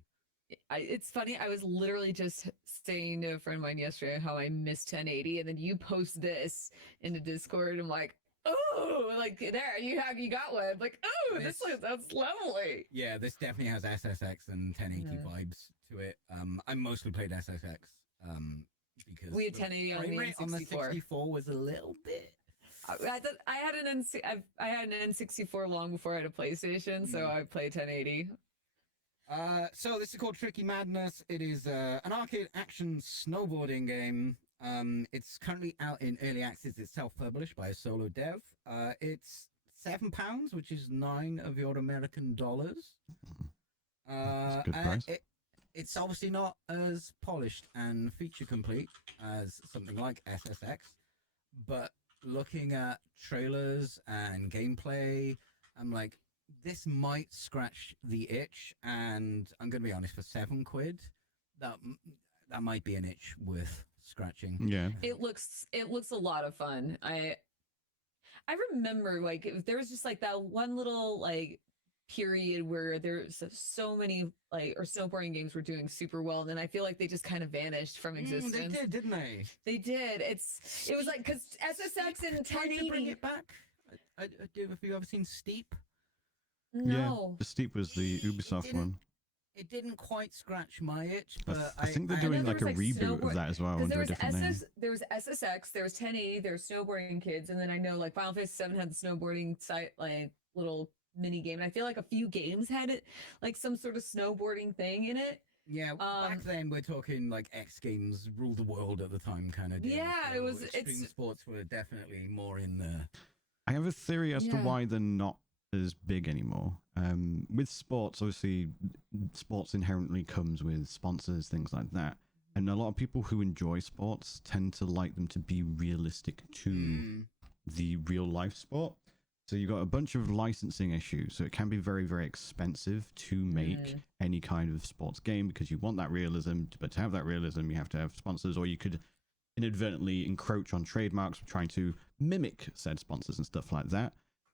It's funny. I was literally just saying to a friend of mine yesterday how I missed 1080, and then you post this into Discord. I'm like, oh, like there you got one. Like, oh, that's lovely. Yeah, this definitely has SSX and 1080 vibes to it. I mostly played SSX because we had 1080 on the N64. On the 64 was a little bit. I had an N64 long before I had a PlayStation, so I played 1080. So this is called Tricky Madness. It is an arcade action snowboarding game. It's currently out in early access. It's self-published by a solo dev. It's £7, which is $9 of your American dollars. That's a good price. It's obviously not as polished and feature complete as something like SSX, but looking at trailers and gameplay, I'm like, this might scratch the itch, and I'm gonna be honest, for £7, that might be an itch worth scratching. Yeah, it looks a lot of fun. I remember like there was just like that one little like period where there's so many like or snowboarding games were doing super well, and then I feel like they just kind of vanished from existence. They did, didn't they? They did. It was like because SSX and 1080 bring it back. Have you ever seen Steep? No. Yeah, the Steep was the Ubisoft one. It didn't quite scratch my itch, but I think they're doing like a reboot of that as well under a different name. There was SSX, there was 1080, there was Snowboarding Kids, and then I know like Final Fantasy 7 had the snowboarding site like little mini game, and I feel like a few games had it like some sort of snowboarding thing in it. Yeah, back then we're talking like X Games ruled the world at the time kind of deal. Yeah, so it was. Extreme sports were definitely more in there. I have a theory as to why they're not as big anymore. With sports, obviously, sports inherently comes with sponsors, things like that. And a lot of people who enjoy sports tend to like them to be realistic to the real life sport. So you've got a bunch of licensing issues. So it can be very, very expensive to make any kind of sports game because you want that realism. But to have that realism, you have to have sponsors, or you could inadvertently encroach on trademarks trying to mimic said sponsors and stuff like that.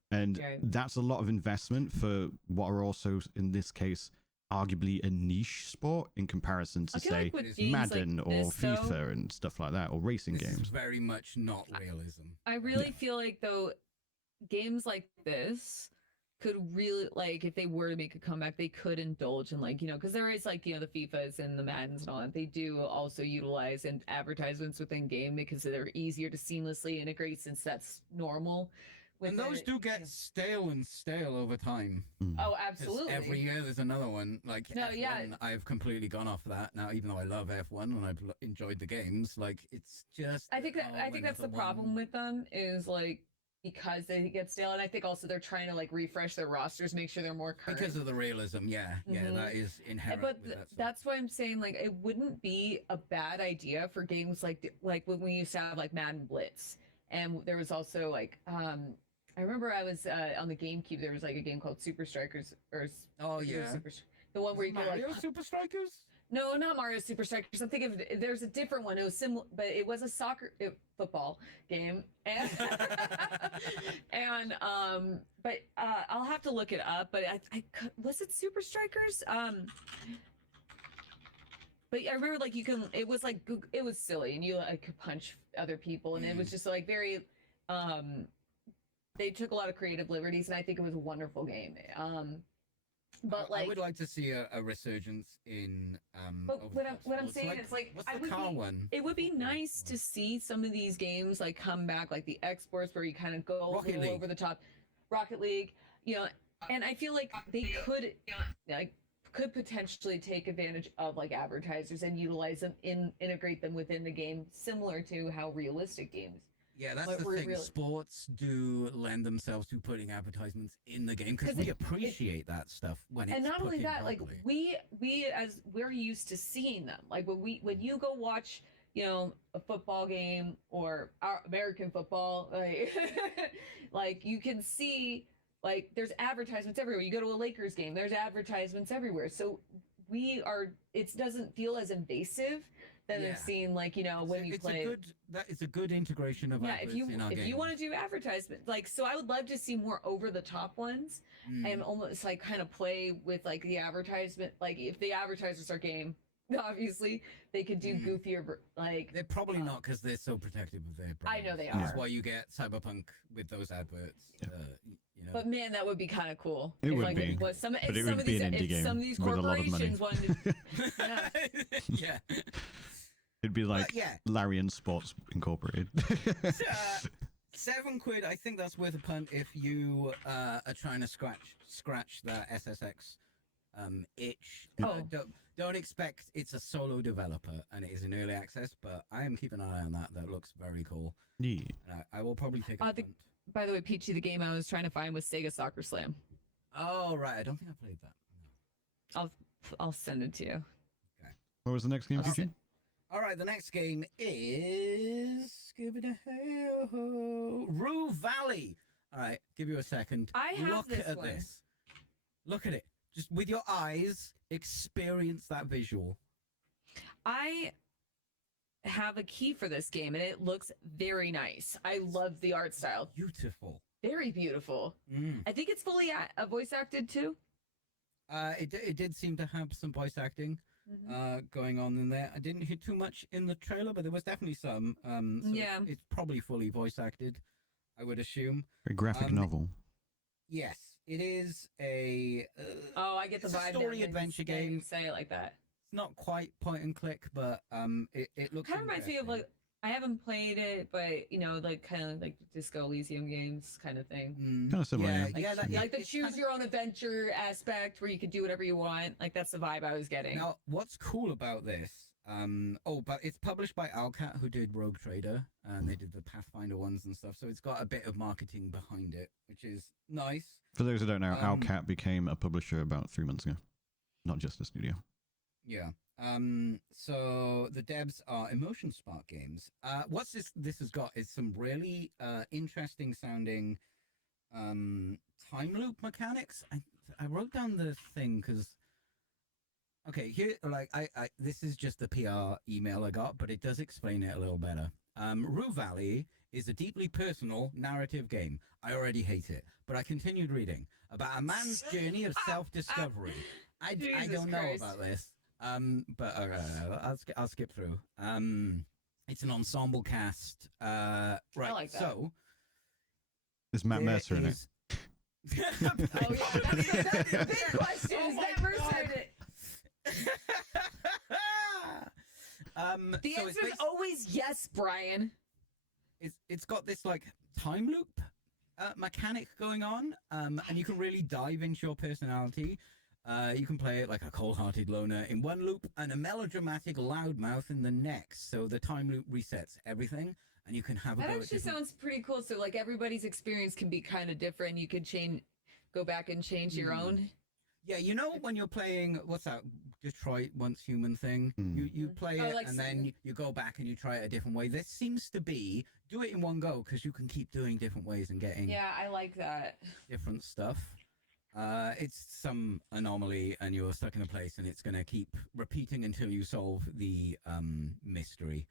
And that's a lot of investment for what are also, in this case, arguably a niche sport in comparison to, say, like Madden like or FIFA and stuff like that, or racing games. Is very much not realism. I really feel like, though, games like this, could really, like, if they were to make a comeback, they could indulge in, like, because there is, like, the FIFAs and the Maddens and all that. They do also utilize and advertisements within game because they're easier to seamlessly integrate since that's normal. And those do get stale over time. Oh, absolutely. Every year there's another one. Like, no, F1, yeah. I've completely gone off that now, even though I love F1 and I've enjoyed the games. Like, it's just... I think that's the problem with them is, like, because they get stale, and I think also they're trying to, like, refresh their rosters, make sure they're more current. Because of the realism, yeah. Yeah, that is inherent But with that that's why I'm saying, like, it wouldn't be a bad idea for games like when we used to have, like, Madden Blitz. And there was also, like, I remember I was on the GameCube, there was, like, a game called Super Strikers, or... Oh, yeah. The one where you could, like... Mario Super Strikers? No, not Mario Super Strikers. I'm thinking of, there's a different one. It was similar, but it was a football game, and but I'll have to look it up. But I was it Super Strikers? But I remember, like, it was like, it was silly, and you, like, could punch other people, and it was just, like, very they took a lot of creative liberties, and I think it was a wonderful game. But, like, I would like to see a resurgence in but what I'm saying is, like, what's the car one? It would be nice to see some of these games, like, come back, like the exports where you kind of go Rocket League. over the top. Rocket League, and I feel like they could, like, could potentially take advantage of, like, advertisers and utilize them, integrate them within the game, similar to how realistic games. Yeah, that's the thing. Sports do lend themselves to putting advertisements in the game because we appreciate that stuff when it's and not only that, properly. like, we're used to seeing them. Like, when you go watch, a football game or our American football, like, like, you can see, like, there's advertisements everywhere. You go to a Lakers game, there's advertisements everywhere. So it doesn't feel as invasive than I've seen, like, when you play. It's a good integration of if you want to do advertisement, like, so I would love to see more over the top ones and almost, like, kind of play with, like, the advertisement. Like, if the advertisers are game, obviously they could do goofier, like, they're probably not, because they're so protective of their brand. I know they are. That's why you get Cyberpunk with those adverts. But man, that would be kind of cool. It would be. If some but it of would be these, an indie game some of these with a lot of money. corporations wanted to, Yeah. It'd be like Larian Sports Incorporated. £7, I think that's worth a punt if you are trying to scratch that SSX itch. Don't expect it's a solo developer and it is in early access, but I am keeping an eye on that. That looks very cool. Yeah. I will probably take a punt. By the way, Peachy, the game I was trying to find was Sega Soccer Slam. Oh, right. I don't think I played that. No. I'll send it to you. Okay. What was the next game, Peachy? All right, the next game is Rue Valley. All right, give you a second. I have Look this at one. this. Look at it. Just with your eyes, experience that visual. I have a key for this game, and it looks very nice. I love the art style. Beautiful. Very beautiful. I think it's fully voice acted too. It did seem to have some voice acting going on in there. I didn't hear too much in the trailer, but there was definitely some. So it's probably fully voice acted, I would assume. A graphic novel. Yes, it is a. I get the vibe. Story adventure game. Say it like that. It's not quite point and click, but it looks. Kind of reminds me of, like, I haven't played it, but like kind of like Disco Elysium games kind of thing. Kind of similar. Like the choose your own adventure aspect where you could do whatever you want. Like, that's the vibe I was getting. Now, what's cool about this? But it's published by ARCANE, who did Rogue Trader, and they did the Pathfinder ones and stuff. So it's got a bit of marketing behind it, which is nice. For those who don't know, ARCANE became a publisher about 3 months ago, not just a studio. Yeah. So the devs are Emotion Spark Games. What's this has got is some really interesting sounding time loop mechanics. I wrote down the thing because okay, here, like, I this is just the PR email I got, but it does explain it a little better. Rue Valley is a deeply personal narrative game. I already hate it, but I continued reading about a man's journey of self-discovery. I don't know about this. But I'll skip through. It's an ensemble cast. Right. I like that. So there's Matt Mercer in it. Oh yeah, that's the big question. Is that mercer it? The so answer is always yes, Brian. It's got this like time loop mechanic going on, and you can really dive into your personality. You can play it like a cold-hearted loner in one loop and a melodramatic loudmouth in the next. So the time loop resets everything, and you can have a That go at actually different... sounds pretty cool. So like everybody's experience can be kind of different. You could go back and change your own. Yeah, you know when you're playing, what's that, Detroit Once Human thing? You play it like and then you go back and you try it a different way. This seems to be, do it in one go because you can keep doing different ways and getting Yeah, I like that. different stuff. It's some anomaly and you're stuck in a place and it's going to keep repeating until you solve the mystery.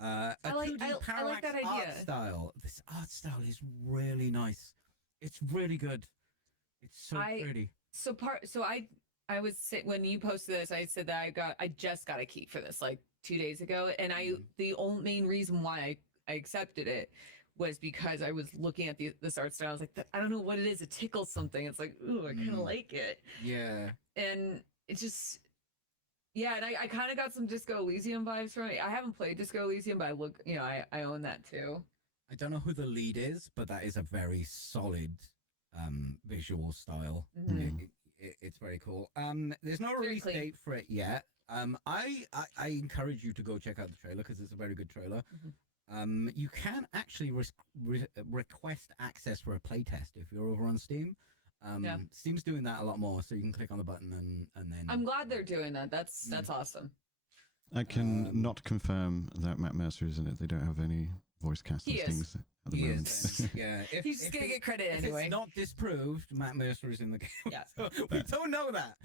I like that idea. Art style. This art style is really nice. It's really good. It's so pretty. So I was when you posted this, I said that I just got a key for this like 2 days ago, and the only main reason why I accepted it was because I was looking at this art style. I was like, I don't know what it is. It tickles something. It's like, ooh, I kind of like it. Yeah. And it just, yeah. And I kind of got some Disco Elysium vibes from it. I haven't played Disco Elysium, but I own that too. I don't know who the lead is, but that is a very solid visual style. It's very cool. There's no release date for it yet. I encourage you to go check out the trailer because it's a very good trailer. You can actually request access for a playtest if you're over on Steam. Steam's doing that a lot more, so you can click on the button and then. I'm glad they're doing that. That's awesome. I can not confirm that Matt Mercer is in it. They don't have any voice casting things at the moment. Yeah, he's just gonna get credit anyway. It's not disproved. Matt Mercer is in the game. Yeah, so we don't know that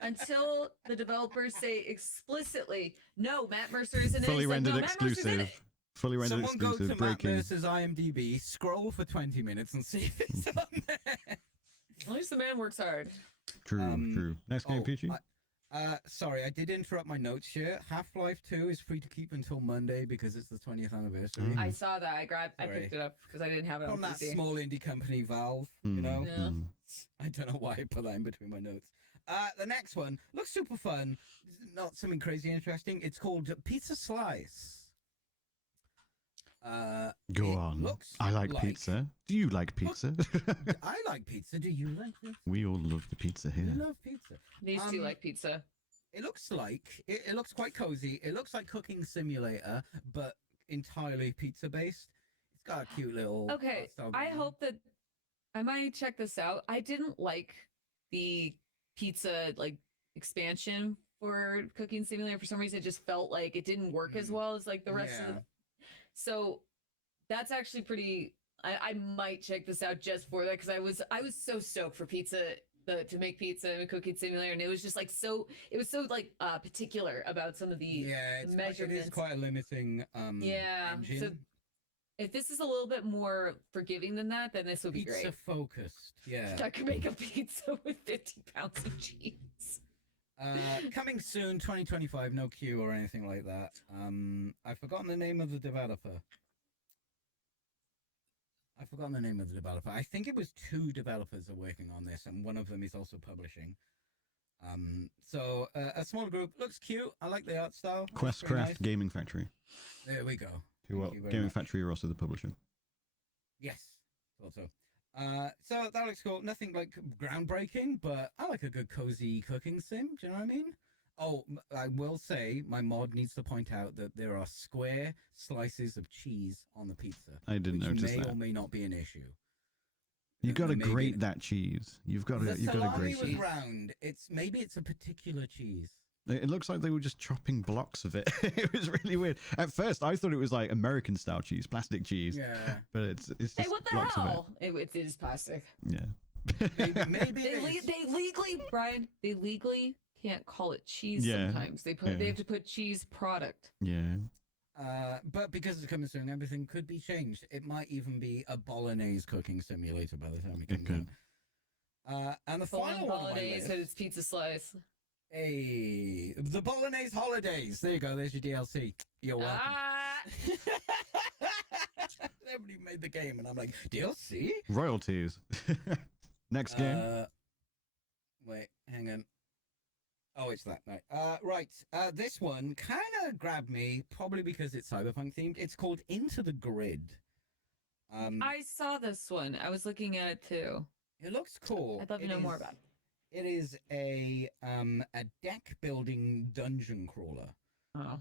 until the developers say explicitly, no, Matt Mercer isn't fully in it. rendered no, exclusive. Fully rendered Someone exclusive. Someone go to breaking. Matt Mercer's IMDb, scroll for 20 minutes, and see if it's on there. At least the man works hard. True. Next game, Peachy. Sorry, I did interrupt my notes here. Half-Life 2 is free to keep until Monday because it's the 20th anniversary. I saw that. I picked it up because I didn't have it on From that PC. small indie company, Valve, you know? Yeah. I don't know why I put that in between my notes. The next one looks super fun. Not something crazy interesting. It's called Pizza Slice. Go on. I like pizza. Do you like pizza? I like pizza. Do you like pizza? We all love the pizza here. We love pizza. These two like pizza. It looks like it looks quite cozy. It looks like Cooking Simulator, but entirely pizza based. It's got a cute little. Okay, I hope that I might check this out. I didn't like the pizza like expansion for Cooking Simulator. For some reason, it just felt like it didn't work as well as like the rest of the. So that's actually pretty. I might check this out just for that because I was so stoked for pizza to make pizza in a Cooking Simulator, and it was just like it was so like particular about some of the measurements. It is quite a limiting engine. So if this is a little bit more forgiving than that, then this would be great. Pizza focused, yeah. I could make a pizza with 50 pounds of cheese. Coming soon, 2025, no queue or anything like that. I've forgotten the name of the developer. I think it was 2 developers are working on this, and one of them is also publishing. So a small group looks cute. I like the art style. Questcraft nice. Gaming Factory. There we go. Gaming Factory are also the publisher. Yes, also. So that looks cool. Nothing like groundbreaking, but I like a good cozy cooking sim. Do you know what I mean? Oh, I will say my mod needs to point out that there are square slices of cheese on the pizza. I didn't notice that. May or may not be an issue. You got to grate that cheese. You've got to grate cheese. The salami was round. Maybe it's a particular cheese. It looks like they were just chopping blocks of it. It was really weird. At first, I thought it was like American style cheese, plastic cheese. Yeah. But it's just hey, what the blocks hell? Of it is plastic. Yeah. Maybe they legally, Brian. They legally can't call it cheese. Sometimes they have to put cheese product. Yeah. But because it's coming soon, everything could be changed. It might even be a bolognese cooking simulator by the time it comes out. And the final one on my list, so it's Pizza Slice. Hey, the Bolognese Holidays. There you go. There's your DLC. You're welcome. haven't even made the game, and I'm like, DLC? Royalties. Next game. Wait, hang on. Oh, it's that night. Right. This one kind of grabbed me, probably because it's cyberpunk themed. It's called Into the Grid. I saw this one. I was looking at it too. It looks cool. I'd love to know more about it. It is a deck building dungeon crawler. Oh.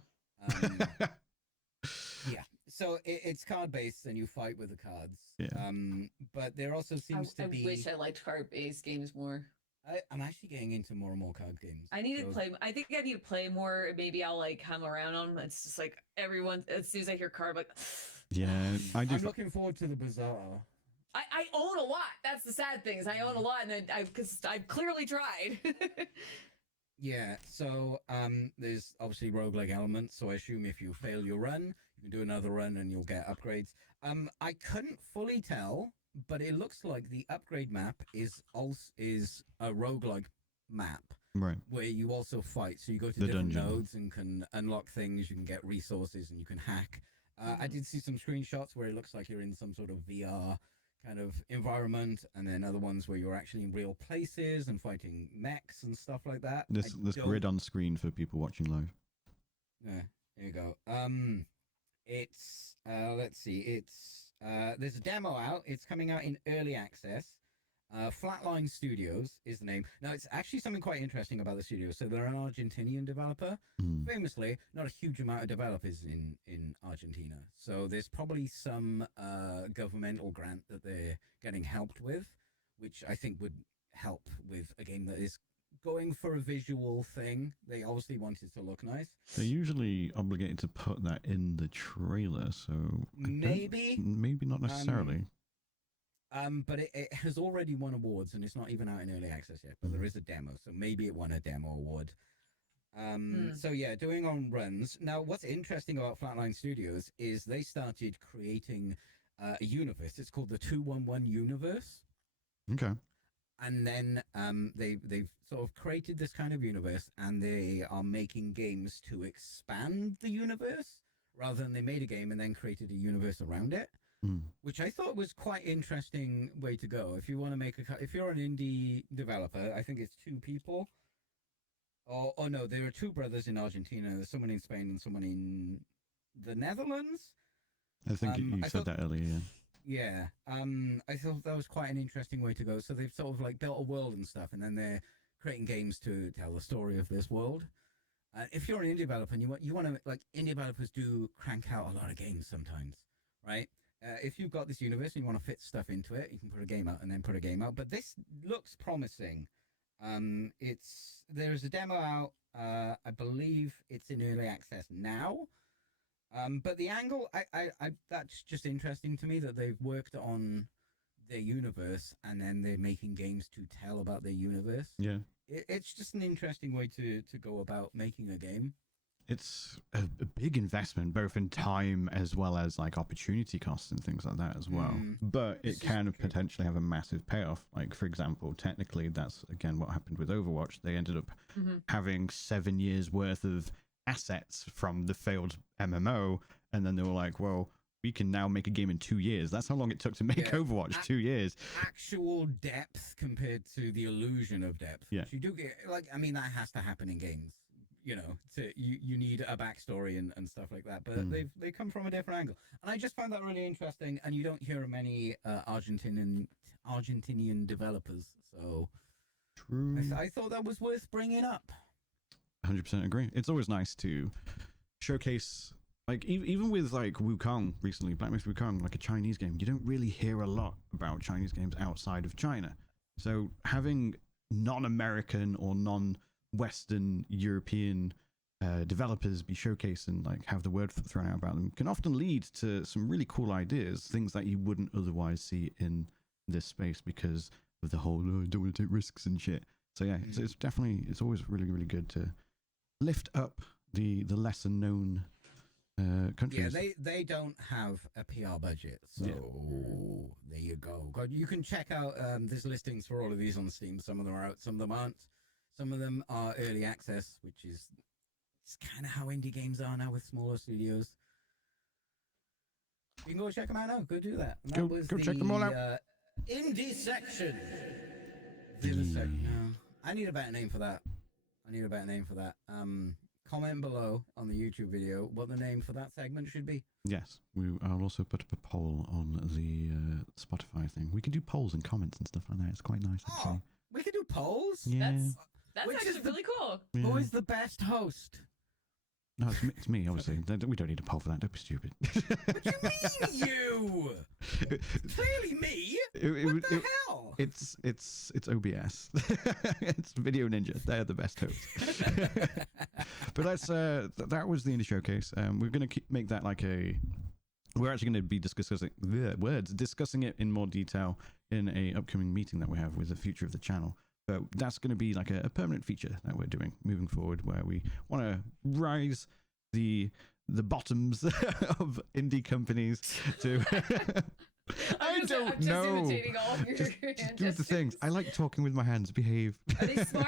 Yeah. So it's card based, and you fight with the cards. Yeah. But there also seems to be. I wish I liked card based games more. I'm actually getting into more and more card games. I need to play. I think I need to play more. Maybe I'll like come around on them. It's just like everyone. As soon as I hear card, I'm like. Yeah, I do. I'm looking forward to the Bazaar. I own a lot. That's the sad thing is I own a lot, and then I've clearly tried. Yeah. So there's obviously roguelike elements. So I assume if you fail your run, you can do another run, and you'll get upgrades. I couldn't fully tell, but it looks like the upgrade map is a roguelike map, right? Where you also fight. So you go to the different dungeon. nodes and can unlock things. You can get resources, and you can hack. I did see some screenshots where it looks like you're in some sort of VR kind of environment, and then other ones where you're actually in real places and fighting mechs and stuff like that. This grid on screen for people watching live. Yeah, here you go. It's let's see, it's there's a demo out. It's coming out in early access. Flatline Studios is the name. Now, it's actually something quite interesting about the studio. So they're an Argentinian developer. Famously, not a huge amount of developers in Argentina. So there's probably some governmental grant that they're getting helped with, which I think would help with a game that is going for a visual thing. They obviously want it to look nice. They're usually obligated to put that in the trailer, so maybe not necessarily. But it has already won awards, and it's not even out in early access yet. But there is a demo, so maybe it won a demo award. So yeah, doing on runs. Now, what's interesting about Flatline Studios is they started creating a universe. It's called the 211 universe. Okay. And then they've sort of created this kind of universe, and they are making games to expand the universe rather than they made a game and then created a universe around it. Which I thought was quite interesting way to go. If you want to make if you're an indie developer, I think it's 2 people. Oh no, there are 2 brothers in Argentina. There's someone in Spain and someone in the Netherlands. I think you said that earlier. Yeah. I thought that was quite an interesting way to go. So they've sort of like built a world and stuff, and then they're creating games to tell the story of this world. If you're an indie developer and you want to, like, indie developers do crank out a lot of games sometimes, right? If you've got this universe and you want to fit stuff into it, you can put a game out and then put a game out. But this looks promising. There's a demo out. I believe it's in early access now. But the angle, that's just interesting to me that they've worked on their universe and then they're making games to tell about their universe. Yeah. It's just an interesting way to go about making a game. It's a big investment, both in time as well as like opportunity costs and things like that as well. But it can potentially have a massive payoff. Like, for example, technically, that's again what happened with Overwatch. They ended up having 7 years worth of assets from the failed MMO, and then they were like, well, we can now make a game in 2 years. That's how long it took to make Overwatch. 2 years. Actual depth compared to the illusion of depth. Yeah. You do get, like, I mean, that has to happen in games. You know, you need a backstory and stuff like that. But they come from a different angle. And I just found that really interesting. And you don't hear of many Argentinian developers. So true. I thought that was worth bringing up. 100% agree. It's always nice to showcase, like, even with like Wukong recently, Blacklisted Wukong, like a Chinese game, you don't really hear a lot about Chinese games outside of China. So having non-American or non-Western European developers be showcased and like have the word thrown out about them can often lead to some really cool ideas, things that you wouldn't otherwise see in this space because of the whole I don't want to take risks and shit. So yeah, it's definitely, it's always really, really good to lift up the lesser known countries. Yeah, they don't have a PR budget, so there you go. God, you can check out there's listings for all of these on Steam. Some of them are out, some of them aren't. Some of them are early access, which is it's kind of how indie games are now with smaller studios. You can go check them out now. Go do that. And Go- that was go check them all out. Indie section. Vivisect. No, I need a better name for that. Comment below on the YouTube video what the name for that segment should be. Yes, I'll also put up a poll on the Spotify thing. We can do polls and comments and stuff like that. It's quite nice, actually. Oh, we can do polls? Yeah. That's Which actually is the- really cool. Yeah. Who is the best host? No, it's me, obviously. We don't need a poll for that. Don't be stupid. What do you mean, you? Clearly me. What the hell? It's OBS. It's Video Ninja. They're the best hosts. But that was the indie showcase. We're gonna make that like we're actually going to be discussing it in more detail in a upcoming meeting that we have with the future of the channel. But that's going to be like a permanent feature that we're doing moving forward, where we want to rise the bottoms of indie companies to. I don't know. Imitating all of your Just do the things. I like talking with my hands. Behave. Are they smart?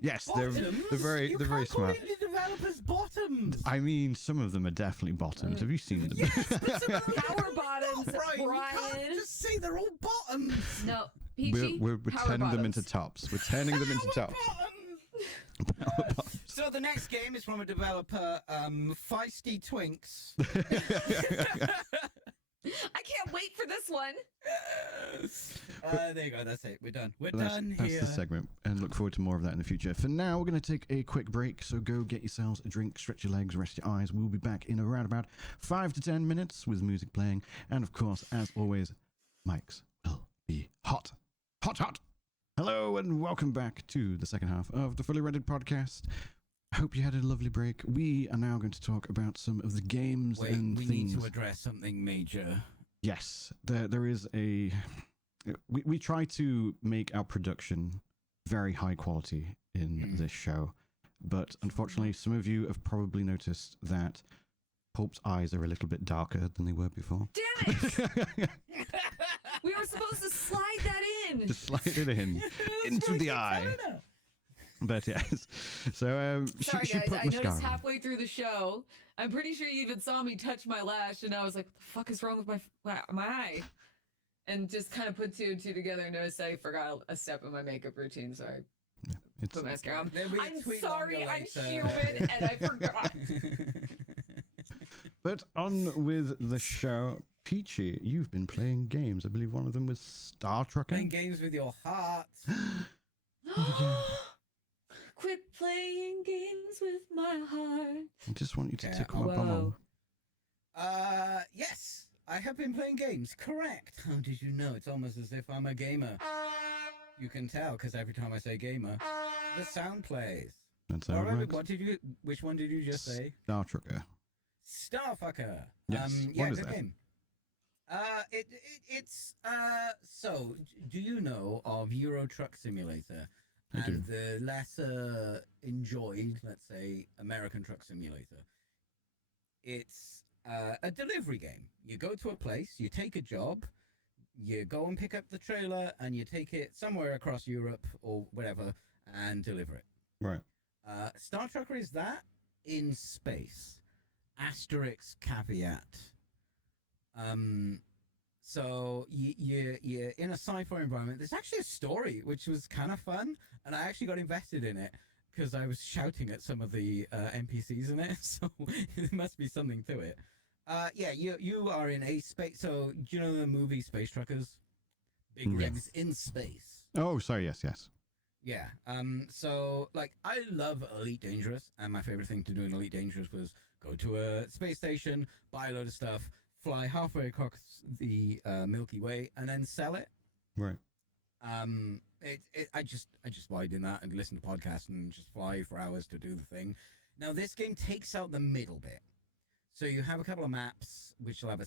Yes, they're very smart. Indie developers bottoms. I mean, some of them are definitely bottoms. Have you seen them? Yes, but some of them Power bottoms, Brian. You Brian. can't just say they're all bottoms. No, Peachy. We're power turning them bottoms. into tops. We're turning them into tops. So the next game is from a developer, Feisty Twinks. I can't wait for this one. There you go. That's it. We're done. We're That's done the here. segment, and look forward to more of that in the future. For now, we're going to take a quick break, so go get yourselves a drink, stretch your legs, rest your eyes. We'll be back in around about 5 to 10 minutes with music playing, and of course, as always, mics will be hot. Hot, hot! Hello, and welcome back to the second half of the Fully Rendered podcast. I hope you had a lovely break. We are now going to talk about some of the games and we things. need to address something major. Yes, there is a. We try to make our production very high quality in this show, but unfortunately, some of you have probably noticed that Pulp's eyes are a little bit darker than they were before. Damn it! We were supposed to slide that in. Just slide it in into the eye. But yes, so Sorry she guys, put I mascara noticed on. halfway through the show. I'm pretty sure you even saw me touch my lash, and I was like, "What the fuck is wrong with my eye?" And just kind of put two and two together and noticed I forgot a step in my makeup routine, so I It's, put mascara on. There'll be a I'm tweet sorry, longer I'm later. human, and I forgot. but on with the show. Peachy, you've been playing games. I believe one of them was Star Trek. Playing games with your heart. Quit playing games with my heart. I just want you to Yeah, tickle my bum. Yes, I have been playing games. Correct. How did you know? It's almost as if I'm a gamer. You can tell because every time I say gamer, the sound plays. That's how it Alright, works. which one did you just say? Star Trekker. Starfucker. Yes, Yeah, what is good that? game. So, do you know of Euro Truck Simulator I do. and the lesser enjoyed, let's say, American Truck Simulator? It's a delivery game. You go to a place, you take a job, you go and pick up the trailer, and you take it somewhere across Europe or whatever and deliver it. Right. Star Trekker is that in space. Asterisk caveat. So you're in a sci-fi environment. There's actually a story which was kind of fun, and I actually got invested in it because I was shouting at some of the NPCs in it. So there must be something to it. Yeah, you are in a space. So do you know the movie Space Truckers? Big Yes. rigs in space. Oh, sorry. Yes. Yeah. So like I love Elite Dangerous, and my favorite thing to do in Elite Dangerous was go to a space station, buy a load of stuff, fly halfway across the Milky Way, and then sell it. Right. I just wide in that and listen to podcasts and just fly for hours to do the thing. Now this game takes out the middle bit. So you have a couple of maps which will have a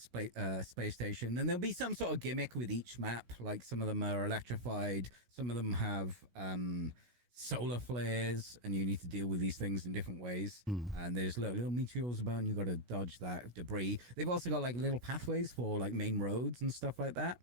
space station, and there'll be some sort of gimmick with each map. Like some of them are electrified, some of them have solar flares, and you need to deal with these things in different ways. And there's little meteors about, and you got to dodge that debris. They've also got like little pathways for like main roads and stuff like that.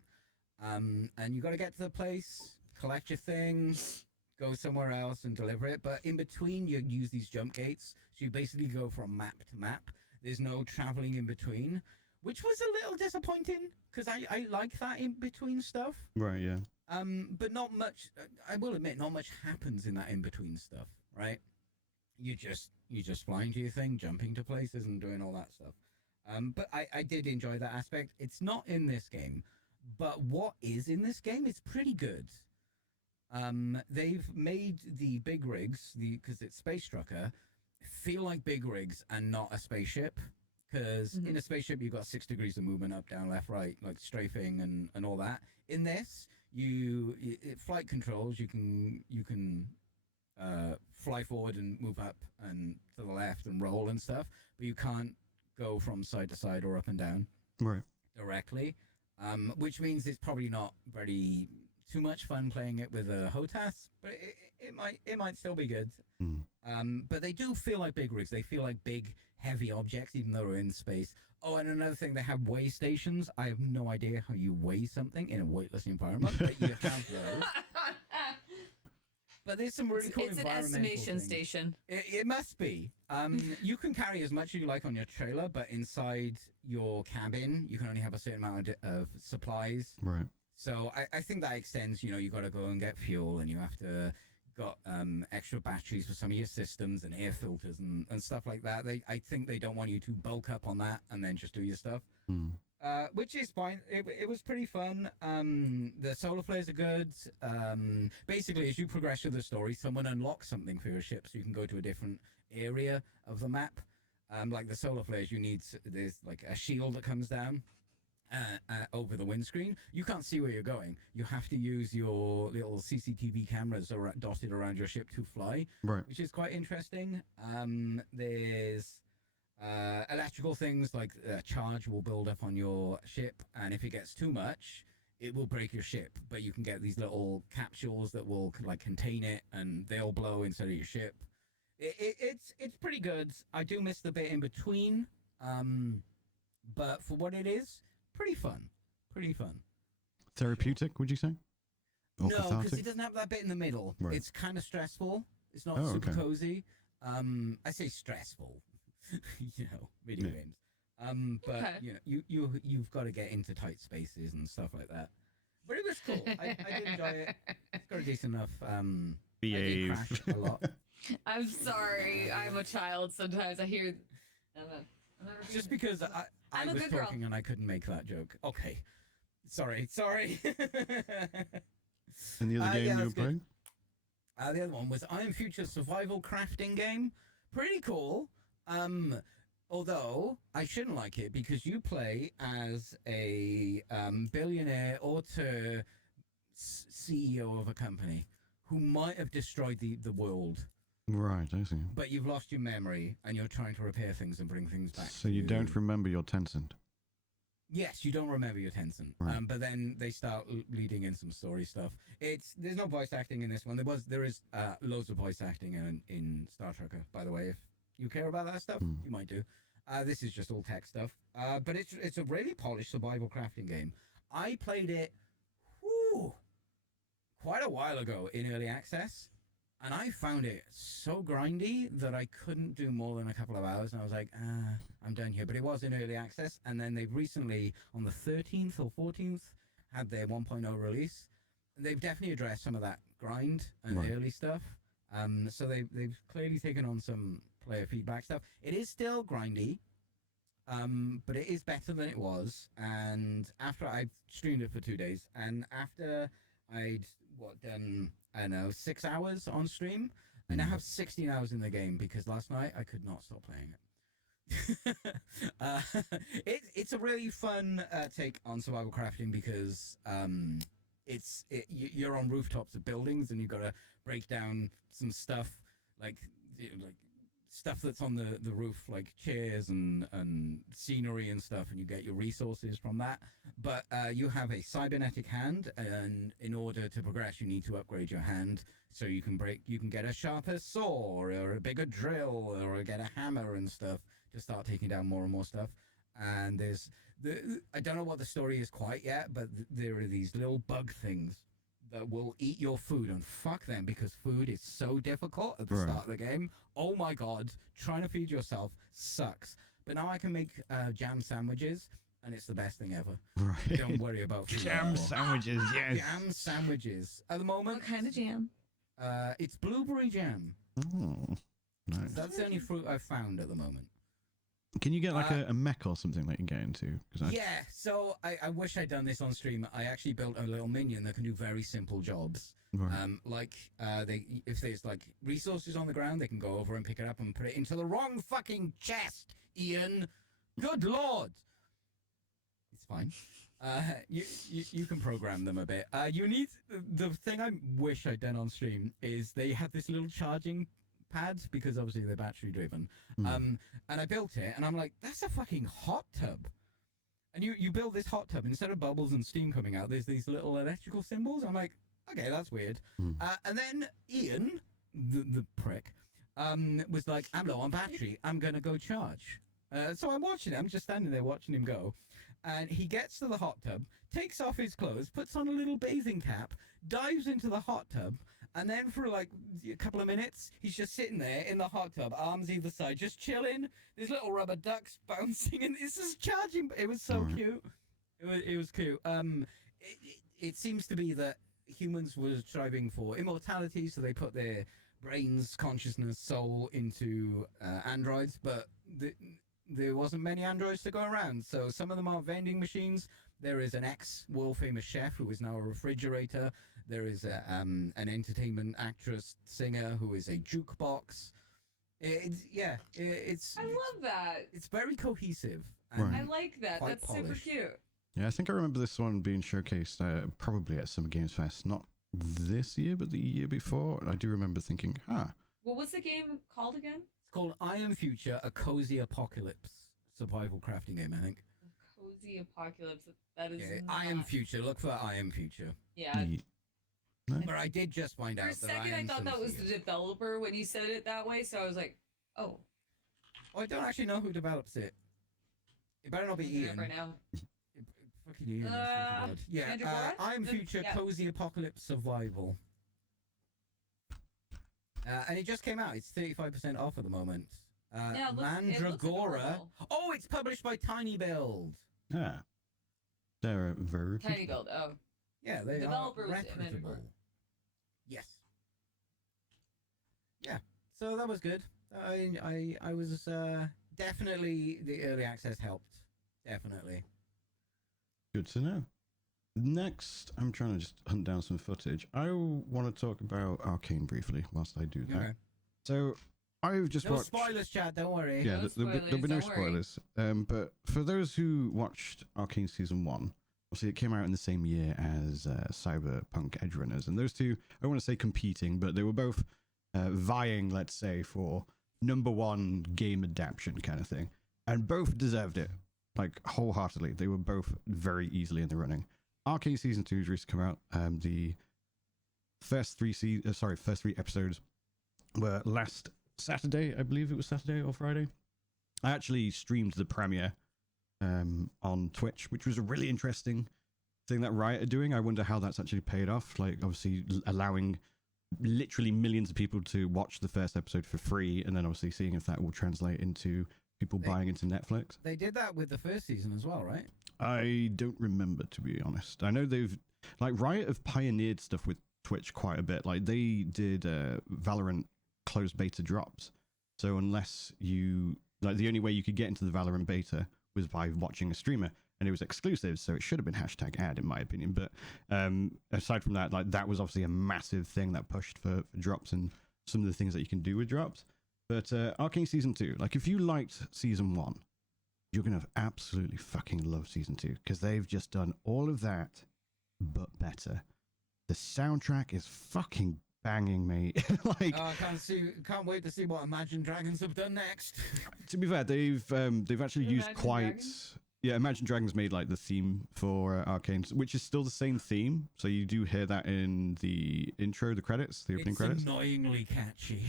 And you got to get to the place, collect your things, go somewhere else and deliver it. But in between, you use these jump gates. So you basically go from map to map. There's no traveling in between, which was a little disappointing because I like that in between stuff. Right. Yeah. But not much. I will admit, not much happens in that in between stuff. Right. You just flying to your thing, jumping to places, and doing all that stuff. But I did enjoy that aspect. It's not in this game, but what is in this game is pretty good. They've made the big rigs, because it's Space Trucker, feel like big rigs and not a spaceship. Because in a spaceship, you've got 6 degrees of movement, up, down, left, right, like strafing and all that. In this, flight controls, you can fly forward and move up and to the left and roll and stuff, but you can't go from side to side or up and down directly, which means it's probably not very too much fun playing it with a HOTAS, but it might still be good. But they do feel like big rigs. They feel like big, heavy objects, even though they're in space. Oh, and another thing, they have weigh stations. I have no idea how you weigh something in a weightless environment, but you have those. But there's some really cool environmental It's an estimation things. station. It must be. You can carry as much as you like on your trailer, but inside your cabin, you can only have a certain amount of supplies. Right. So I think that extends, you got to go and get fuel, and you have to got extra batteries for some of your systems and air filters and stuff like that. I think they don't want you to bulk up on that and then just do your stuff. Which is fine. It was pretty fun. The solar flares are good. Basically, as you progress through the story, someone unlocks something for your ship, so you can go to a different area of the map. Like the solar flares, there's like a shield that comes down over the windscreen. You can't see where you're going. You have to use your little CCTV cameras dotted around your ship to fly, which is quite interesting. There's electrical things like charge will build up on your ship, and if it gets too much, it will break your ship. But you can get these little capsules that will like contain it, and they'll blow instead of your ship. It's pretty good. I do miss the bit in between, but for what it is, pretty fun. Therapeutic, would you say? Or no, because it doesn't have that bit in the middle. It's kind of stressful. It's not super cozy. I say stressful. Video games. But you've got to get into tight spaces and stuff like that. But it was cool. I did enjoy it. It's got a decent enough. Behave. I did crash a lot. I'm sorry. I'm a child. Sometimes I hear. Just because I was talking and I couldn't make that joke. Okay. Sorry. And the other game you were playing? The other one was Iron Future survival crafting game. Pretty cool. Although I shouldn't like it because you play as a billionaire auteur CEO of a company who might have destroyed the world. Right, I see. But you've lost your memory and you're trying to repair things and bring things back. So you don't remember your Tencent? Yes, you don't remember your Tencent. Right. But then they start leading in some story stuff. There's no voice acting in this one. There is loads of voice acting in Star Trekker, by the way. If you care about that stuff, you might do. This is just all tech stuff. But it's a really polished survival crafting game. I played it quite a while ago in early access, and I found it so grindy that I couldn't do more than a couple of hours, and I was like, I'm done here. But it was in early access, and then they've recently, on the 13th or 14th, had their 1.0 release. They've definitely addressed some of that grind and early stuff. So they've clearly taken on some player feedback stuff. It is still grindy, but it is better than it was. And after I've streamed it for 2 days, and after I'd done 6 hours on stream, I now have 16 hours in the game because last night I could not stop playing it. It's a really fun take on survival crafting because you're on rooftops of buildings and you've got to break down some stuff like stuff that's on the roof, like chairs and scenery and stuff, and you get your resources from that. But you have a cybernetic hand, and in order to progress, you need to upgrade your hand so you can get a sharper saw or a bigger drill or get a hammer and stuff to start taking down more and more stuff. And I don't know what the story is quite yet, but there are these little bug things that will eat your food, and fuck them because food is so difficult at the start of the game. Oh my god, trying to feed yourself sucks. But now I can make jam sandwiches, and it's the best thing ever. Right. Don't worry about food Jam anymore. sandwiches, yes. Jam sandwiches. At the moment, What kind of jam? it's blueberry jam. Oh, nice. That's the only fruit I've found at the moment. Can you get like a mech or something that you can get into? Yeah, so I wish I'd done this on stream. I actually built a little minion that can do very simple jobs. Right. If there's like resources on the ground, they can go over and pick it up and put it into the wrong fucking chest, Ian. Good lord. It's fine. You can program them a bit. You need the thing I wish I'd done on stream is they have this little charging pad because obviously they're battery driven. And I built it and I'm like, that's a fucking hot tub. And you build this hot tub, instead of bubbles and steam coming out, there's these little electrical symbols. I'm like, okay, that's weird. And then Ian, the prick, was like, I'm low on battery. I'm going to go charge. So I'm watching it. I'm just standing there watching him go. And he gets to the hot tub, takes off his clothes, puts on a little bathing cap, dives into the hot tub, and then for like a couple of minutes, he's just sitting there in the hot tub, arms either side, just chilling. There's little rubber ducks bouncing, and it's just charging. It was so cute. It was cute. It seems to be that humans were striving for immortality, so they put their brains, consciousness, soul into androids, but there wasn't many androids to go around, so some of them are vending machines. There is an ex-world famous chef who is now a refrigerator. There is an entertainment actress, singer who is a jukebox. It's I love that. It's very cohesive. Right. I like that. That's polished. super cute. Yeah, I think I remember this one being showcased probably at Summer Games Fest, not this year, but the year before. I do remember thinking, What was the game called again? It's called I Am Future, a cozy apocalypse survival crafting game, I think. Cozy Apocalypse. That is. Yeah, not... I Am Future. Look for I Am Future. Yeah. But I did just find For out a that second, I thought that was the developer when you said it that way, so I was like, oh. Oh, I don't actually know who develops it. It better not be Ian. Right now. Fucking Ian. Yeah, I Am Future, Cozy Apocalypse Survival. And it just came out. It's 35% off at the moment. Mandragora. Oh, it's published by Tiny Build. Yeah. They're very Tiny Build. Oh. Yeah, they developer are was reputable. Yes. Yeah. So that was good. I was definitely the early access helped. Definitely. Good to know. Next, I'm trying to just hunt down some footage. I want to talk about Arcane briefly whilst I do that. Okay. So I've just watched. No spoilers, chat. Don't worry. Yeah, there'll be no spoilers. But for those who watched Arcane Season 1, obviously it came out in the same year as Cyberpunk Edge Runners. And those two, I want to say competing, but they were both vying, let's say, for #1 game adaptation kind of thing. And both deserved it, like wholeheartedly. They were both very easily in the running. Arcane Season 2 has recently come out. The first three episodes were last Saturday, I believe it was Saturday or Friday. I actually streamed the premiere on Twitch, which was a really interesting thing that Riot are doing. I wonder how that's actually paid off. Like, obviously, allowing literally millions of people to watch the first episode for free, and then obviously seeing if that will translate into people buying into Netflix. They did that with the first season as well, right? I don't remember, to be honest. I know Riot have pioneered stuff with Twitch quite a bit. Like, they did Valorant closed beta drops. So unless the only way you could get into the Valorant beta was by watching a streamer, and it was exclusive, so it should have been #ad in my opinion. But aside from that, like, that was obviously a massive thing that pushed for drops and some of the things that you can do with drops. But Arcane Season 2, like, if you liked Season 1, you're going to absolutely fucking love Season 2, because they've just done all of that, but better. The soundtrack is fucking banging, mate. Like, I can't wait to see what Imagine Dragons have done next. To be fair, they've actually used Imagine quite Dragons? Yeah, Imagine Dragons made like the theme for Arcane, which is still the same theme. So you do hear that in the intro, the credits, the opening credits. It's annoyingly catchy.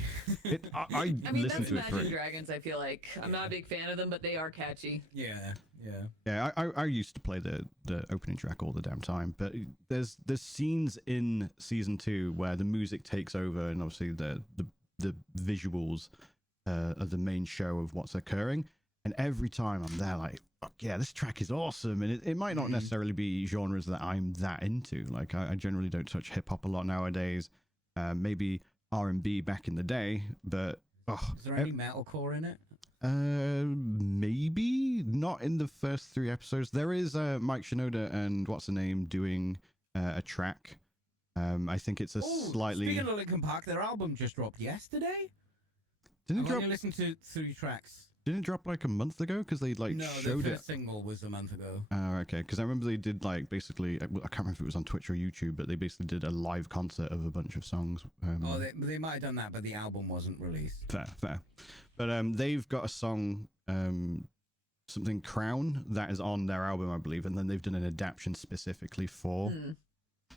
I I mean, listened that's to it for Imagine it. Dragons, I feel like. I'm not a big fan of them, but they are catchy. Yeah. Yeah, I used to play the opening track all the damn time, but there's scenes in Season 2 where the music takes over, and obviously the visuals are the main show of what's occurring. And every time I'm there, like, fuck yeah, this track is awesome. And it might not necessarily be genres that I'm that into. Like I generally don't touch hip hop a lot nowadays. Maybe R&B back in the day, but is there any metalcore in it? Maybe not in the first 3 episodes. There is Mike Shinoda and what's the name doing a track. I think it's a slightly. Speaking of Linkin Park, their album just dropped yesterday. Didn't it drop? You listen to 3 tracks. Didn't it drop like a month ago? Because they like showed the it. first single was a month ago. Oh, okay. Because I remember they did like basically. I can't remember if it was on Twitch or YouTube, but they basically did a live concert of a bunch of songs. They might have done that, but the album wasn't released. Fair. But they've got a song, something Crown, that is on their album, I believe, and then they've done an adaptation specifically for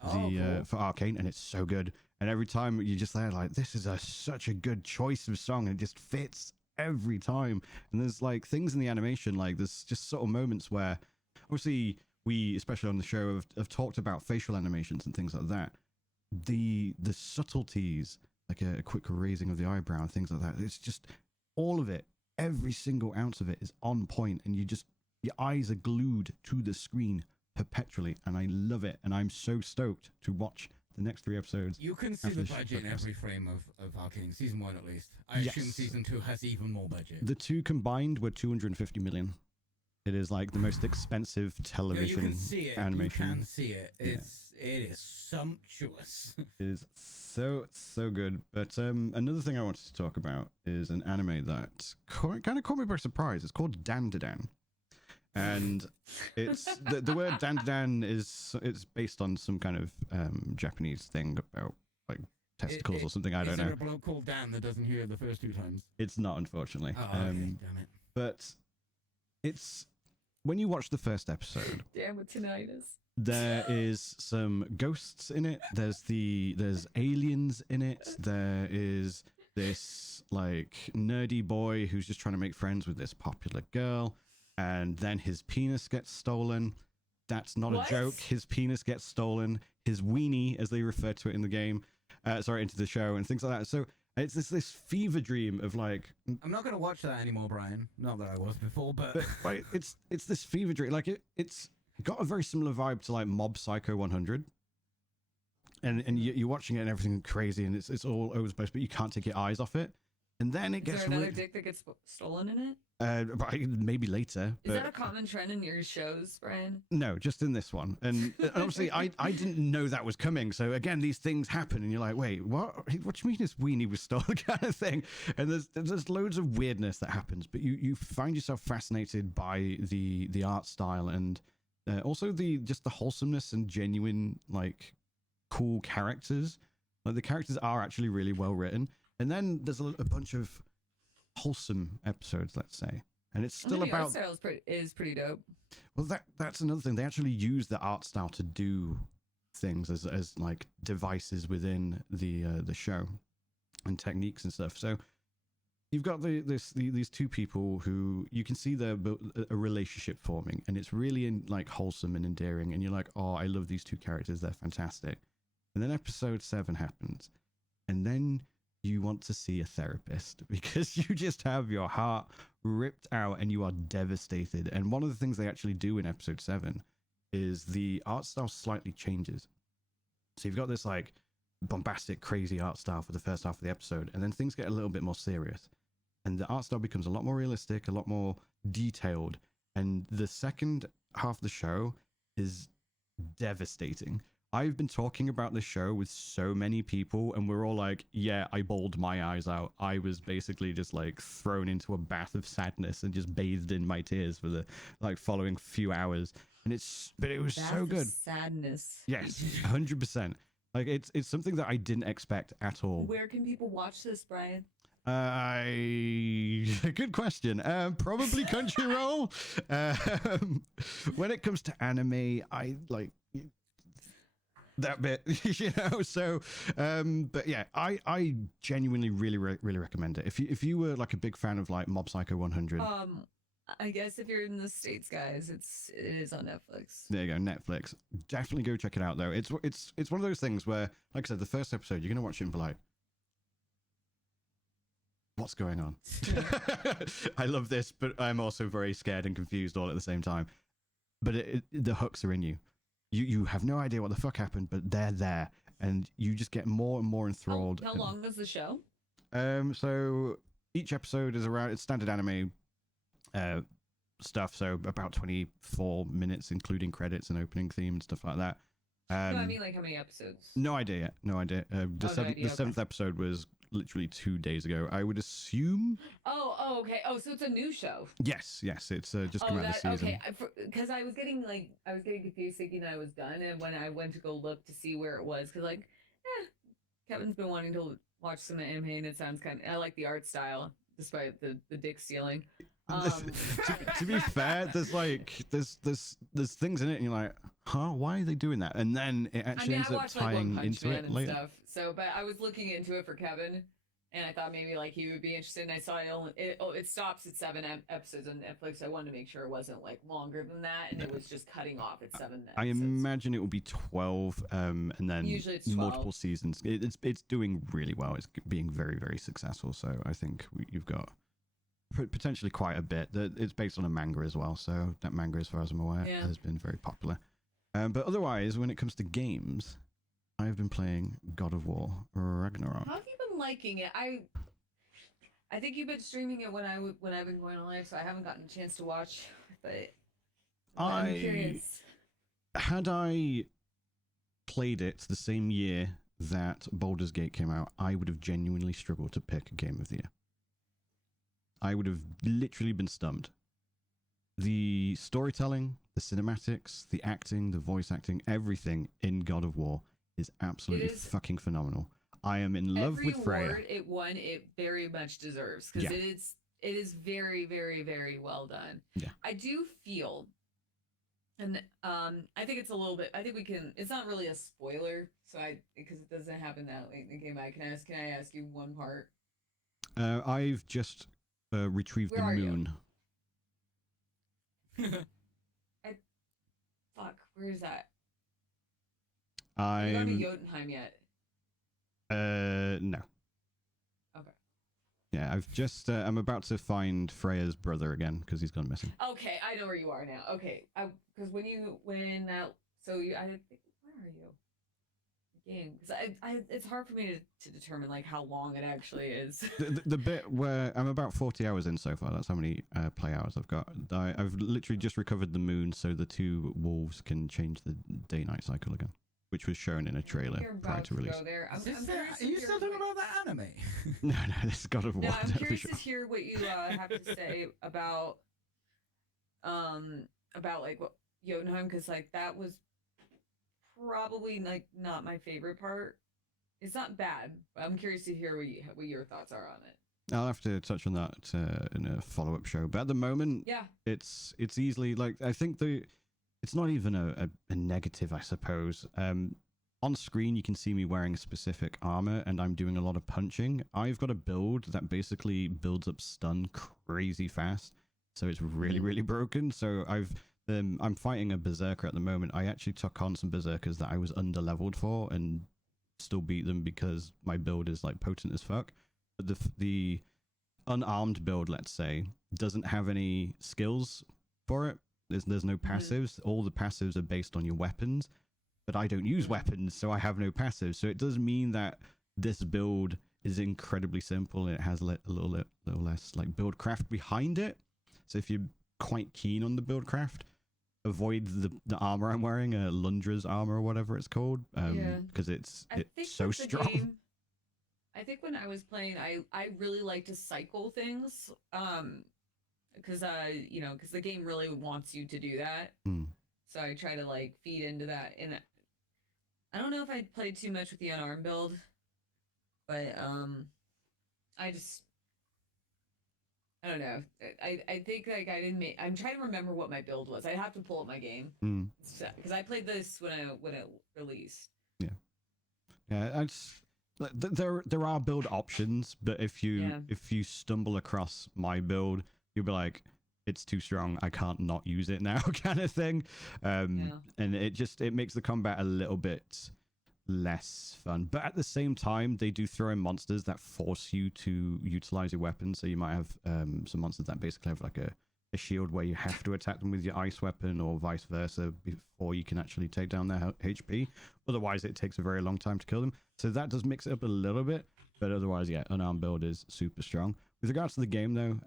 Cool. for Arcane, and it's so good. And every time you're just there, like, this is such a good choice of song, and it just fits every time. And there's like things in the animation, like there's just sort of moments where, obviously, we, especially on the show, have talked about facial animations and things like that. The subtleties, like a quick raising of the eyebrow and things like that. It's just all of it, every single ounce of it is on point, and your eyes are glued to the screen perpetually, and I love it, and I'm so stoked to watch the next 3 episodes. You can see the budget in every frame of Arcane, season 1 at least. I assume season 2 has even more budget. The 2 combined were 250 million. It is like the most expensive television you can see it. animation. You can see it. It is sumptuous. It is so good. But another thing I wanted to talk about is an anime that kind of caught me by surprise. It's called Dandadan. And it's the word dandadan it's based on some kind of Japanese thing about like testicles or something. I don't know. Is there a bloke called Dan that doesn't hear the first 2 times? It's not, unfortunately. Oh, okay, damn it. But it's when you watch the first episode. Damn with tinnitus. There is some ghosts in it. There's aliens in it. There is this like nerdy boy who's just trying to make friends with this popular girl. And then his penis gets stolen. That's not a joke. His penis gets stolen. His weenie, as they refer to it in the game, into the show and things like that. So it's this fever dream of like. I'm not going to watch that anymore, Brian. Not that I was before, but like, it's this fever dream. Like it's got a very similar vibe to like Mob Psycho 100. And you're watching it and everything crazy and it's all over the place, but you can't take your eyes off it. And then it gets. Is there another dick that gets stolen in it? Maybe later. Is that a common trend in your shows, Brian? No, just in this one. And obviously, I didn't know that was coming. So again, these things happen, and you're like, wait, what? What do you mean this weenie was stolen, kind of thing? And there's loads of weirdness that happens, but you find yourself fascinated by the art style and also the wholesomeness and genuine like cool characters. Like the characters are actually really well written, and then there's a bunch of wholesome episodes, let's say, and it's still about art style is pretty dope. Well, that's another thing. They actually use the art style to do things as like devices within the show and techniques and stuff. So you've got these 2 people who you can see a relationship forming, and it's really like wholesome and endearing, and you're like, oh, I love these 2 characters, they're fantastic. And then episode 7 happens, and then you want to see a therapist because you just have your heart ripped out and you are devastated. And one of the things they actually do in episode 7 is the art style slightly changes. So you've got this like bombastic, crazy art style for the first half of the episode, and then things get a little bit more serious. And the art style becomes a lot more realistic, a lot more detailed. And the second half of the show is devastating. I've been talking about the show with so many people, and we're all like, yeah, I bawled my eyes out. I was basically just like thrown into a bath of sadness and just bathed in my tears for the like following few hours. And but it was so good. Sadness. Yes, 100%. Like it's something that I didn't expect at all. Where can people watch this, Brian? Good question. Probably Crunchyroll. When it comes to anime, I like that bit, you know. So, but yeah, I genuinely really recommend it. If you were like a big fan of like Mob Psycho 100. I guess if you're in the States, guys, it is on Netflix. There you go, Netflix. Definitely go check it out though. It's one of those things where, like I said, the first episode you're gonna watch it and be like, what's going on? I love this, but I'm also very scared and confused all at the same time. But the hooks are in you. You have no idea what the fuck happened, but they're there, and you just get more and more enthralled. How long was the show? So each episode is around, it's standard anime stuff, so about 24 minutes, including credits and opening theme and stuff like that. No, I mean, like, how many episodes? No idea. The seventh episode was literally 2 days ago. I would assume. Oh, okay. Oh, so it's a new show. Yes. It's just come out this season. Okay, because I was getting confused, thinking that I was done, and when I went to go look to see where it was, because Kevin's been wanting to watch some anime, and it sounds I like the art style, despite the dick stealing. To be fair, there's things in it, and you're like, huh, why are they doing that? And then it actually ends up tying into it later. Stuff. So, but I was looking into it for Kevin, and I thought maybe like he would be interested. And I saw it stops at 7 episodes on Netflix. So I wanted to make sure it wasn't like longer than that, and it was just cutting off at 7 episodes. I imagine it will be 12, and then usually it's 12. Multiple seasons. It's doing really well. It's being very, very successful. So I think you've got potentially quite a bit. It's based on a manga as well, so that manga, as far as I'm aware, has been very popular. But otherwise, when it comes to games, I've been playing God of War Ragnarok. How have you been liking it? I think you've been streaming it when I've been going on live, so I haven't gotten a chance to watch. But I'm curious. Had I played it the same year that Baldur's Gate came out, I would have genuinely struggled to pick a game of the year. I would have literally been stumped. The storytelling, the cinematics, the acting, the voice acting, everything in God of War is absolutely fucking phenomenal. I am in love with Freya. Every award it won, it very much deserves, because it is very, very, very well done. Yeah. I do feel, and I think it's a little bit. I think we can. It's not really a spoiler, because it doesn't happen that late in the game. Can I ask you one part? I've just retrieved the moon. Fuck, where is that? I'm not in Jotunheim yet. No. Okay. Yeah, I've just I'm about to find Freya's brother again because he's gone missing. Okay, I know where you are now. Okay, because I think, where are you? Game, because it's hard for me to determine like how long it actually is. the bit where I'm about 40 hours in so far, that's how many play hours I've got. I've literally just recovered the moon so the two wolves can change the day-night cycle again, which was shown in a trailer prior to release. Are you still talking about that anime? No, this is God of War. No, I'm curious to hear what you have to say about like what Jotunheim, because like that was probably like not my favorite part. It's not bad, but I'm curious to hear what your thoughts are on it. I'll have to touch on that in a follow-up show. But at the moment, it's easily like, I think it's not even a negative, I suppose. On screen, you can see me wearing a specific armor, and I'm doing a lot of punching. I've got a build that basically builds up stun crazy fast, so it's really, really broken. So I'm fighting a berserker at the moment. I actually took on some berserkers that I was under-leveled for and still beat them because my build is like potent as fuck. But the unarmed build, let's say, doesn't have any skills for it. There's no passives. All the passives are based on your weapons, but I don't use weapons, so I have no passives. So it does mean that this build is incredibly simple, and it has a little less like build craft behind it. So if you're quite keen on the build craft, avoid the armor I'm wearing, Lundra's armor or whatever it's called, because it's so strong. I think when I was playing, I really like to cycle things, because because the game really wants you to do that. So I try to like feed into that. And I don't know if I played too much with the unarmed build, but I don't know. I think like I didn't make. I'm trying to remember what my build was. I'd have to pull up my game because I played this when it released. Yeah. There are build options, but if you stumble across my build, you'll be like, it's too strong, I can't not use it now, kind of thing. And it makes the combat a little bit less fun. But at the same time, they do throw in monsters that force you to utilize your weapon. So you might have some monsters that basically have like a shield where you have to attack them with your ice weapon or vice versa before you can actually take down their HP. Otherwise, it takes a very long time to kill them. So that does mix it up a little bit. But otherwise, yeah, unarmed build is super strong. With regards to the game, though,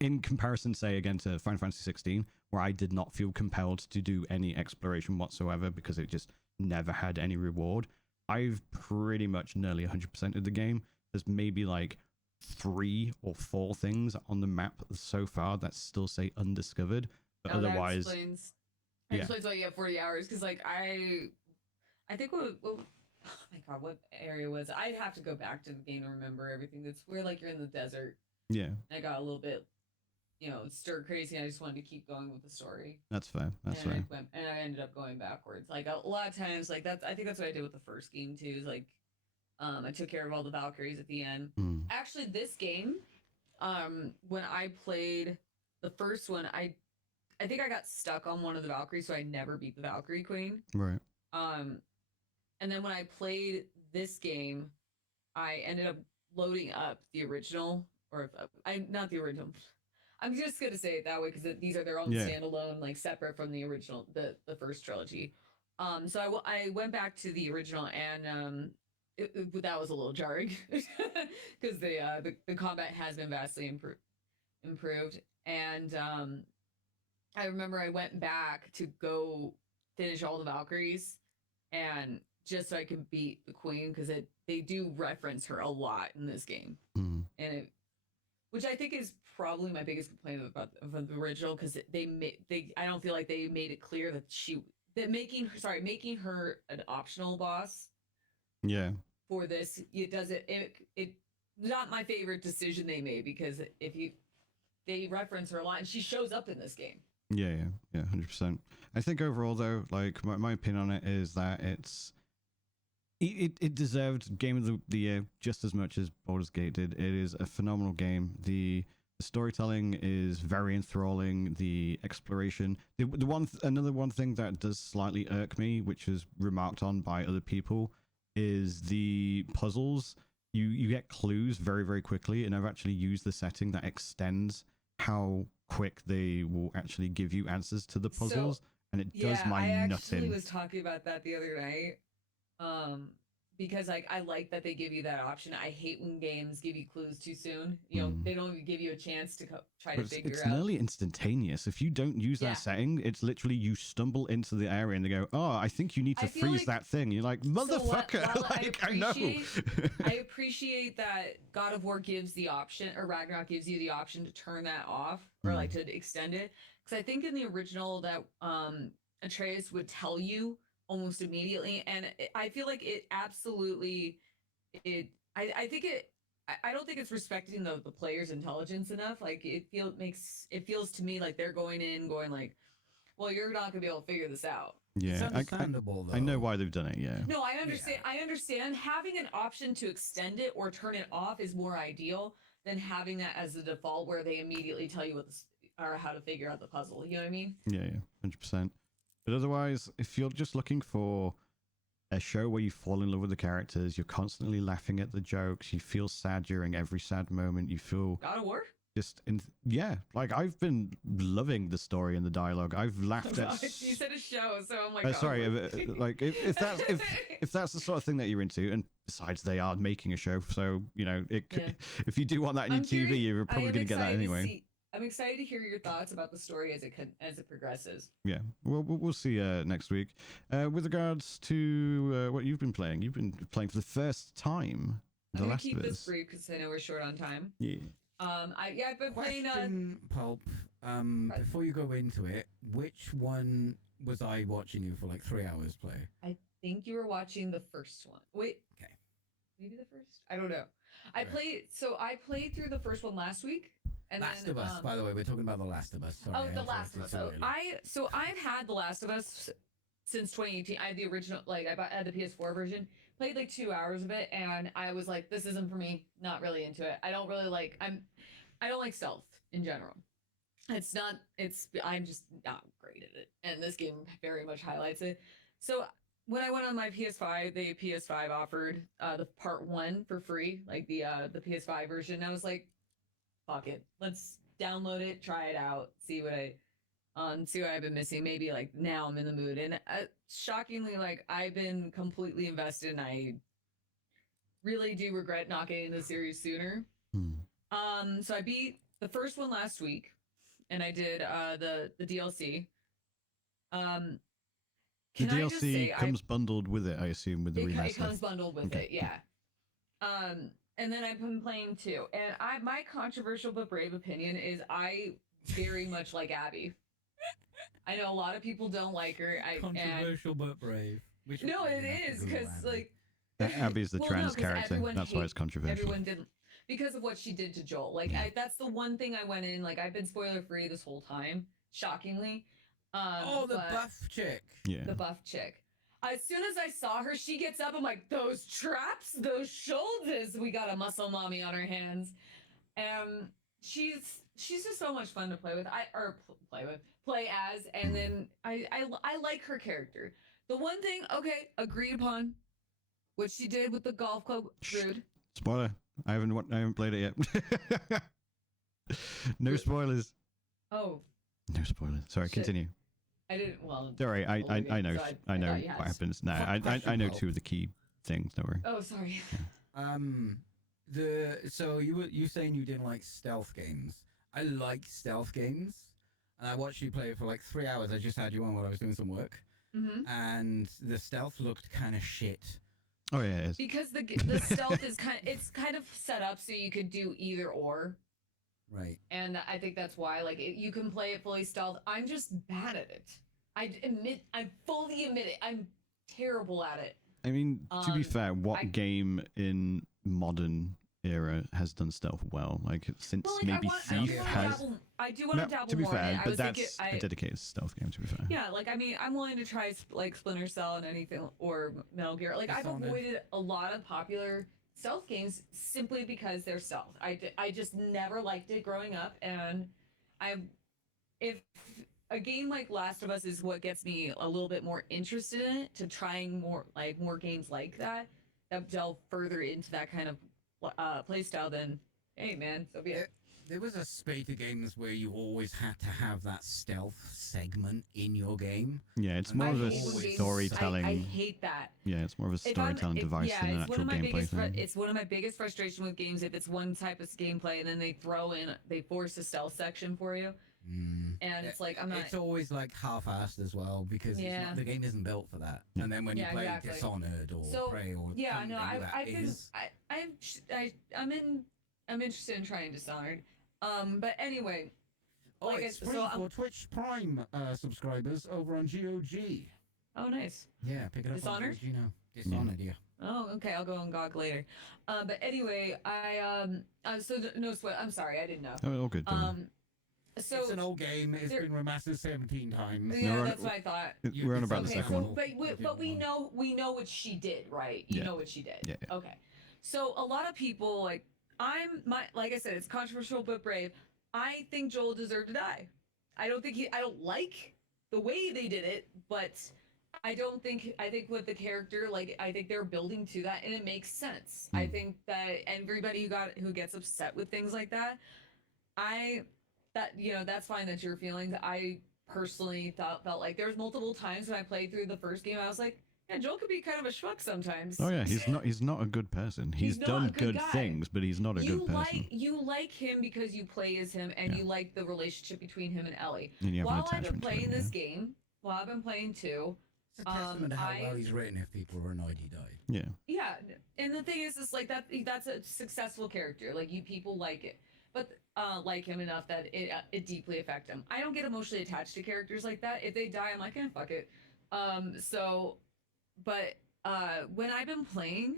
in comparison, say, again to Final Fantasy 16, where I did not feel compelled to do any exploration whatsoever because it just never had any reward, I've pretty much nearly 100% of the game. There's maybe like 3 or 4 things on the map so far that still say undiscovered, but otherwise... That explains why you have 40 hours, because like I think oh my god, what area was it? I'd have to go back to the game to remember everything. That's where like you're in the desert. Yeah. I got a little bit, stir crazy. And I just wanted to keep going with the story. That's fair. That's fair. And I ended up going backwards. Like a lot of times, like I think that's what I did with the first game too. Is like, I took care of all the Valkyries at the end. Actually, this game, when I played the first one, I think I got stuck on one of the Valkyries, so I never beat the Valkyrie Queen. Right. And then when I played this game, I ended up loading up the original, or not the original. I'm just gonna say it that way because these are their own standalone, like separate from the original, the first trilogy. So I went back to the original, and that was a little jarring because the combat has been vastly improved. And I remember I went back to go finish all the Valkyries, and just so I can beat the Queen, because they do reference her a lot in this game, and which I think is probably my biggest complaint about the original, because I don't feel like they made it clear that making her an optional boss. Yeah. For this, it not my favorite decision they made, because they reference her a lot and she shows up in this game. Yeah, 100%. I think overall though, like my opinion on it is that it deserved Game of the Year just as much as Baldur's Gate did. It is a phenomenal game. The storytelling is very enthralling. The exploration, another one thing that does slightly irk me, which is remarked on by other people, is the puzzles. You get clues very, very quickly, and I've actually used the setting that extends how quick they will actually give you answers to the puzzles, and it does my nutting. I actually was talking about that the other night, because like I like that they give you that option. I hate when games give you clues too soon. They don't even give you a chance to try to figure out. It's nearly instantaneous. If you don't use that setting, it's literally you stumble into the area and they go, "Oh, I think you need to freeze that thing." You're like, "Motherfucker!" I know. I appreciate that God of War gives the option, or Ragnarok gives you the option to turn that off, or like to extend it. Because I think in the original that Atreus would tell you almost immediately, and I feel like it absolutely I don't think it's respecting the player's intelligence enough. Like it feels to me like they're going like, well, you're not gonna be able to figure this out. Yeah, it's understandable, though. I know why they've done it. Yeah, no, I understand. I understand having an option to extend it or turn it off is more ideal than having that as the default, where they immediately tell you or how to figure out the puzzle. You know what I mean? Yeah, 100%. But otherwise, if you're just looking for a show where you fall in love with the characters, you're constantly laughing at the jokes, you feel sad during every sad moment, you feel... God of War? Like I've been loving the story and the dialogue. I've laughed at... You said a show, so I'm like... sorry, like if that's the sort of thing that you're into, and besides they are making a show, so, if you do want that in your TV, you're probably going to get that anyway. I'm excited to hear your thoughts about the story as it progresses. Yeah, well, we'll see next week. With regards to what you've been playing for the first time. I'm gonna keep this brief because I know we're short on time. Yeah. I've been playing. Pulp. Before you go into it, which one was I watching you for like 3 hours play? I think you were watching the first one. Wait. Okay. Maybe the first. I don't know. I played through the first one last week. And Last of Us, by the way, we're talking about The Last of Us. Sorry, The Last of Us. I've had The Last of Us since 2018. I had the original, like I had the PS4 version. Played like 2 hours of it, and I was like, "This isn't for me." Not really into it. I don't really like. I don't like stealth in general. I'm just not great at it, and this game very much highlights it. So when I went on my PS5, the PS5 offered the part 1 for free, like the PS5 version. I was like, fuck it, let's download it, try it out, see what I've been missing. Maybe like now I'm in the mood. And shockingly, like I've been completely invested, and I really do regret not getting the series sooner. So I beat the first one last week, and I did the DLC. The DLC comes bundled with it, I assume, with the remaster. It comes bundled with it, yeah. And then I've been playing too. And my controversial but brave opinion is I very much like Abby. I know a lot of people don't like her. Controversial but brave. No, it is, because like Abby's the trans character. That's why it's controversial. Everyone didn't, because of what she did to Joel. Like that's the one thing I went in. Like I've been spoiler free this whole time, shockingly. The buff chick. Yeah. The buff chick. As soon as I saw her, she gets up. I'm like, those traps, those shoulders. We got a muscle mommy on our hands. She's just so much fun to play with. Play as, and then I like her character. The one thing, okay, agreed upon, what she did with the golf club, rude. Spoiler. I haven't played it yet. No spoilers. Oh. No spoilers. Sorry, continue. I didn't. Well. Sorry, I know. I know what happens. No, I know two of the key things. Don't worry. Oh, sorry. Yeah. So you saying you didn't like stealth games? I like stealth games, and I watched you play it for like 3 hours. I just had you on while I was doing some work, and the stealth looked kind of shit. Oh yeah, it is. Because the stealth is kind of set up so you could do either or. Right. And I think that's why, like, you can play it fully stealth. I'm just bad at it. I fully admit it. I'm terrible at it. I mean, to be fair, what game in modern era has done stealth well? Like, since maybe Thief has. I do want to dabble more. To be fair, in it. but that's a dedicated stealth game, to be fair. Yeah, like, I mean, I'm willing to try, like, Splinter Cell and anything, or Metal Gear. Like, I've avoided a lot of popular stealth games simply because they're stealth. I just never liked it growing up, and if a game like Last of Us is what gets me a little bit more interested in it, to trying more games like that delve further into that kind of play style, then hey man, so be it. There was a spate of games where you always had to have that stealth segment in your game. Yeah, it's more of a storytelling. I hate that. Yeah, it's more of a storytelling device than an actual gameplay thing. It's one of my biggest frustrations with games if it's one type of gameplay and then they force a stealth section for you. And it's like, I'm not. It's always like half-assed as well, because the game isn't built for that. And then when you play Dishonored or Prey or I'm interested in trying Dishonored. But anyway, it's free for Twitch Prime subscribers over on GOG. Oh, nice. Yeah, pick it up. Dishonored? On GOG now. Dishonored, yeah. Oh, okay. I'll go on GOG later. But anyway, no sweat. I'm sorry, I didn't know. Oh, all good. So it's an old game. It's been remastered 17 times. Yeah, that's what I thought. We're on about the second one. But we know what she did, right? You know what she did. Yeah. Okay. So a lot of people like I said, it's controversial but brave. I think Joel deserved to die. I don't like the way they did it, but I think with the character, like, I think they're building to that, and it makes sense. I think that everybody who gets upset with things like that, that's fine. That's your feelings. I personally felt like there's multiple times when I played through the first game, I was like, yeah, Joel could be kind of a schmuck sometimes. Oh yeah, he's not a good person. He's done good things, but he's not a good person. You like him because you play as him, and you like the relationship between him and Ellie. And you have while I've been playing this game, while I've been playing too, it's a testament to how well he's written. If people are annoyed he died. Yeah. Yeah, and the thing is like that's a successful character. Like, people like it, but like him enough that it deeply affects him. I don't get emotionally attached to characters like that. If they die, I'm like, fuck it. But when I've been playing,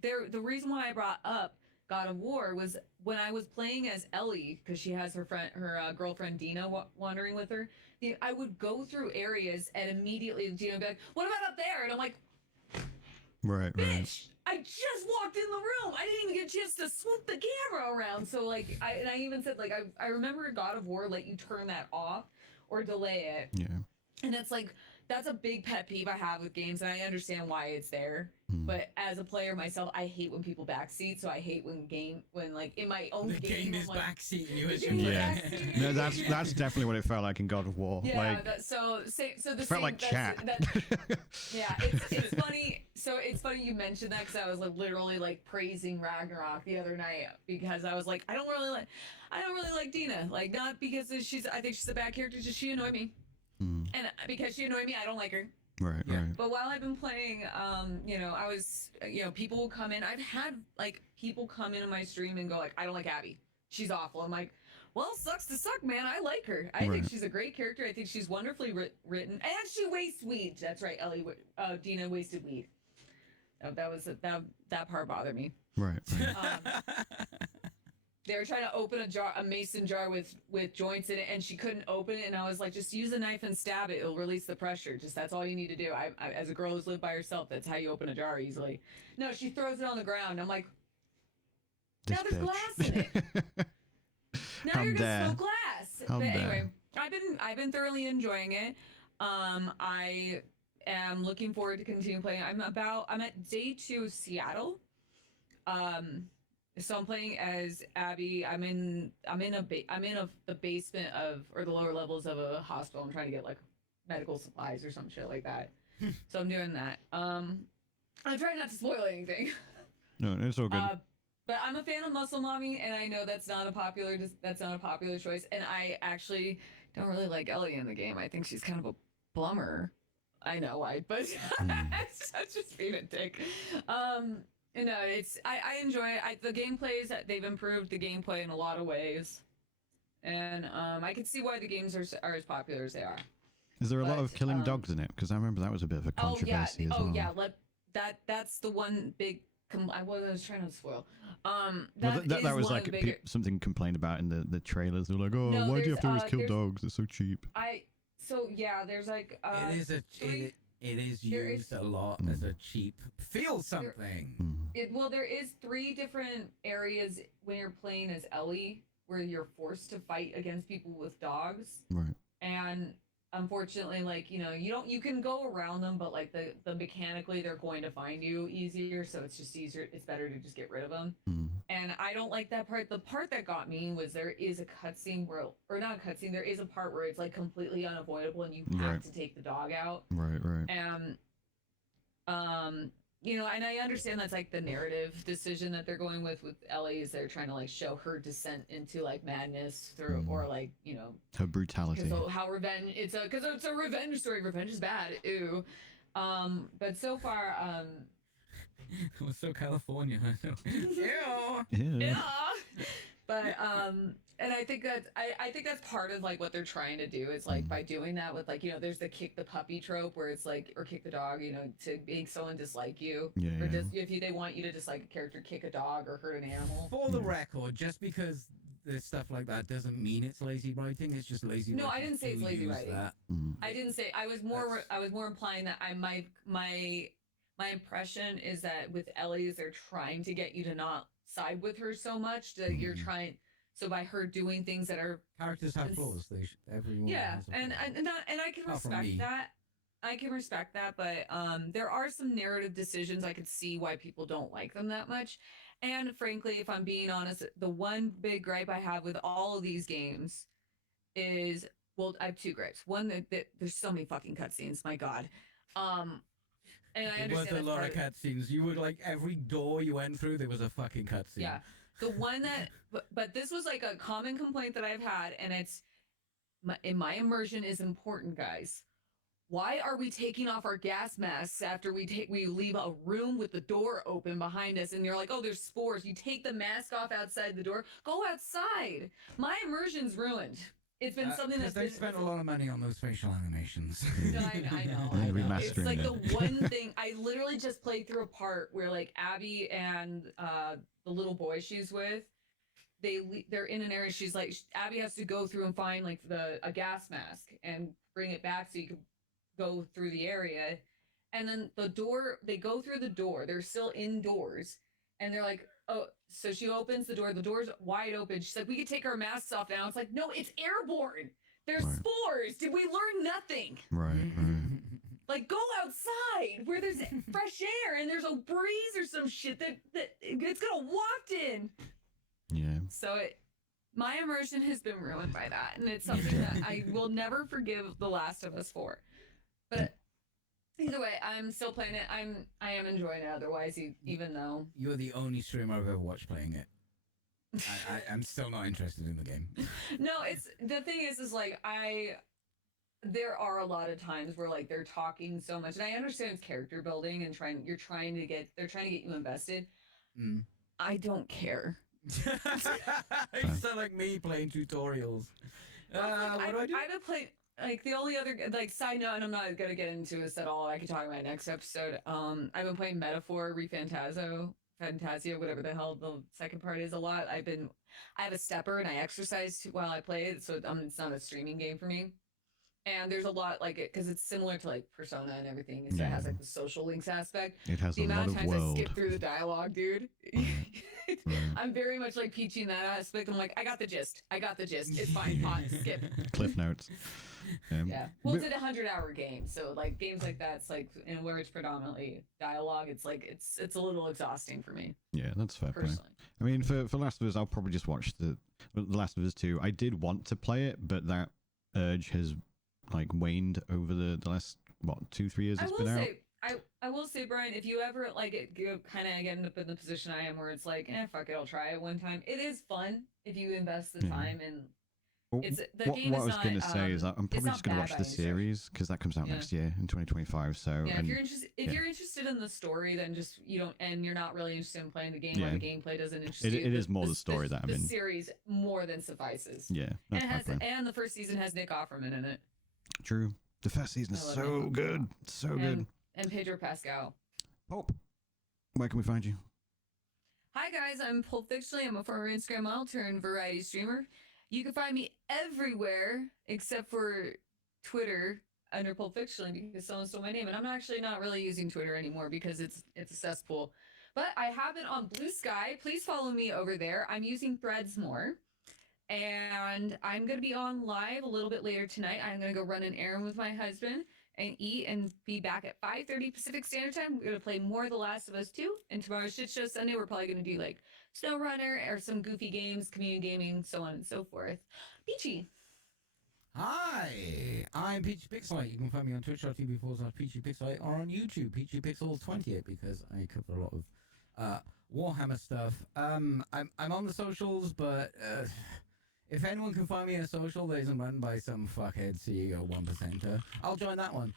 the reason why I brought up God of War was when I was playing as Ellie, because she has her girlfriend Dina wandering with her. I would go through areas and immediately Dina would be like, "What about up there?" And I'm like, "Right, bitch, I just walked in the room. I didn't even get a chance to swoop the camera around." So like, I even said, like, I remember God of War let you turn that off or delay it. Yeah. And it's like, that's a big pet peeve I have with games, and I understand why it's there. But as a player myself, I hate when people backseat. So I hate when like in my own the game is like, backseating you as you Yeah. play. No, that's definitely what it felt like in God of War. Yeah, Like, so the felt same, like chat. yeah, it's funny. So it's funny you mentioned that because I was like literally like praising Ragnarok the other night because I was like, I don't really like Dina. Like not because I think she's a bad character, just she annoyed me, and because she annoyed me, I don't like her. Right. But while I've been playing, I was, people will come in. I've had like people come into my stream and go like, I don't like Abby. She's awful. I'm like, well, sucks to suck, man. I like her. I think she's a great character. I think she's wonderfully written, and she wastes weed. That's right, Dina wasted weed. That part bothered me. Right. They were trying to open a mason jar with joints in it, and she couldn't open it. And I was like, just use a knife and stab it. It'll release the pressure. Just that's all you need to do. I as a girl who's lived by herself, that's how you open a jar easily. No, she throws it on the ground. I'm like, now there's glass in it. Now you're gonna spill glass. But anyway, I've been thoroughly enjoying it. I am looking forward to continue playing. I'm at day 2 of Seattle. So I'm playing as Abby. I'm in the basement or the lower levels of a hospital. I'm trying to get like medical supplies or some shit like that. So I'm doing that. I'm trying not to spoil anything. No, it's all good. But I'm a fan of Muscle Mommy, and I know that's not a popular choice. And I actually don't really like Ellie in the game. I think she's kind of a blummer. I know why, but it's just being a dick. I enjoy it. The gameplays, they've improved the gameplay in a lot of ways, and I can see why the games are as popular as they are. Is there a lot of killing dogs in it? Because I remember that was a bit of a controversy as well. Oh yeah, that's the one big. I was trying to spoil. That was like something complained about in the trailers. They were like, "Oh, why do you have to always kill dogs? It's so cheap." There's like it is used a lot as a cheap feel something. There is 3 different areas when you're playing as Ellie where you're forced to fight against people with dogs. Right. And unfortunately, like, you can go around them, but like the mechanically they're going to find you easier, so it's just easier. It's better to just get rid of them. And I don't like that part. The part that got me was there is a cutscene or not a cutscene, there is a part where it's like completely unavoidable and you have to take the dog out. Right. And and I understand that's like the narrative decision that they're going with Ellie, is they're trying to like show her descent into like madness through or like her brutality. How revenge because it's a revenge story. Revenge is bad. Ew. But so far It was so California. Yeah. But and I think that's part of like what they're trying to do is like by doing that with like there's the kick the puppy trope where it's like, or kick the dog, to make someone dislike you, or just if they want you to dislike a character, kick a dog or hurt an animal. For the record, just because there's stuff like that doesn't mean it's lazy writing. It's just lazy. No, writing. I didn't say it's lazy writing. I didn't say. I was more implying that my impression is that with Ellie, they're trying to get you to not side with her so much that you're trying. So by her doing things that are characters have flaws, everyone. Yeah, and I can respect that. I can respect that, but there are some narrative decisions I could see why people don't like them that much. And frankly, if I'm being honest, the one big gripe I have with all of these games is, well, I have 2 gripes. One, that there's so many fucking cutscenes. My God. And I understand there was a lot of cutscenes. You would like every door you went through, there was a fucking cutscene. Yeah. The one that, but this was like a common complaint that I've had, and it's, my immersion is important, guys. Why are we taking off our gas masks after we leave a room with the door open behind us? And you're like, oh, there's spores. You take the mask off outside the door. Go outside. My immersion's ruined. It's been something that's they spent a lot of money on those facial animations. No, I know. It's like the one thing. I literally just played through a part where like Abby and the little boy she's with, they're in an area. She's like, Abby has to go through and find like a gas mask and bring it back so you can go through the area. And then they go through the door. They're still indoors, and they're like, oh, so she opens the door. The door's wide open. She's like, we could take our masks off now. It's like, no, it's airborne. There's spores. Did we learn nothing? Right. Like, go outside where there's fresh air and there's a breeze or some shit that it's gonna waft in. Yeah. So my immersion has been ruined by that, and it's something that I will never forgive The Last of Us for. But either way, I'm still playing it. I am enjoying it. Otherwise, even though you're the only streamer I've ever watched playing it. I'm still not interested in the game. No, it's the thing is like there are a lot of times where like they're talking so much, and I understand it's character building and they're trying to get you invested. I don't care. You sound like me playing tutorials. What do I do? I haven't played like the only other like side note, and I'm not gonna get into this at all. I can talk about next episode. I've been playing Metaphor Fantasia, whatever the hell the second part is a lot. I have a stepper and I exercise while I play it, so it's not a streaming game for me. And there's a lot like it because it's similar to like Persona and everything. It has like the social links aspect. It has the a lot amount of of times world. I skip through the dialogue, dude. Right. I'm very much like Peachy in that aspect. I'm like, I got the gist. It's fine. Pause. Skip. Cliff notes. Yeah. Well, it's a 100-hour game, so like games like that, it's like where it's predominantly dialogue. It's like it's a little exhausting for me. Yeah, that's fair. Personally. I mean, for Last of Us, I'll probably just watch the Last of Us 2. I did want to play it, but that urge has like waned over the last 2-3 years it's been out. I will say, Brian, if you ever like kind of end up in the position I am where it's like, fuck it, I'll try it one time. It is fun if you invest the time and it's the game. What I was going to say is I'm probably just going to watch the series because that comes out next year in 2025. So yeah, if you're interested in the story, then just you're not really interested in playing the game or the gameplay doesn't interest you. It is more the story that I'm in. The series more than suffices. Yeah, and the first season has Nick Offerman in it. True. The first season is so good. So good. And Pedro Pascal. Pope, where can we find you? Hi guys, I'm Pulp Fictionally. I'm a former Instagram model turned variety streamer. You can find me everywhere except for Twitter under Pulp Fictionally because someone stole my name, and I'm actually not really using Twitter anymore because it's a cesspool. But I have it on Blue Sky. Please follow me over there. I'm using Threads more. And I'm going to be on live a little bit later tonight. I'm going to go run an errand with my husband and eat and be back at 5:30 Pacific Standard Time. We're going to play more of The Last of Us 2. And tomorrow's Shit Show Sunday, we're probably going to do like SnowRunner or some goofy games, community gaming, so on and so forth. Peachy. Hi, I'm Peachy Pixelite. You can find me on twitch.tv/Peachy Pixelite or on YouTube, Peachy Pixel 28, because I cover a lot of Warhammer stuff. I'm on the socials, but if anyone can find me a social that isn't run by some fuckhead CEO 1%er, I'll join that one.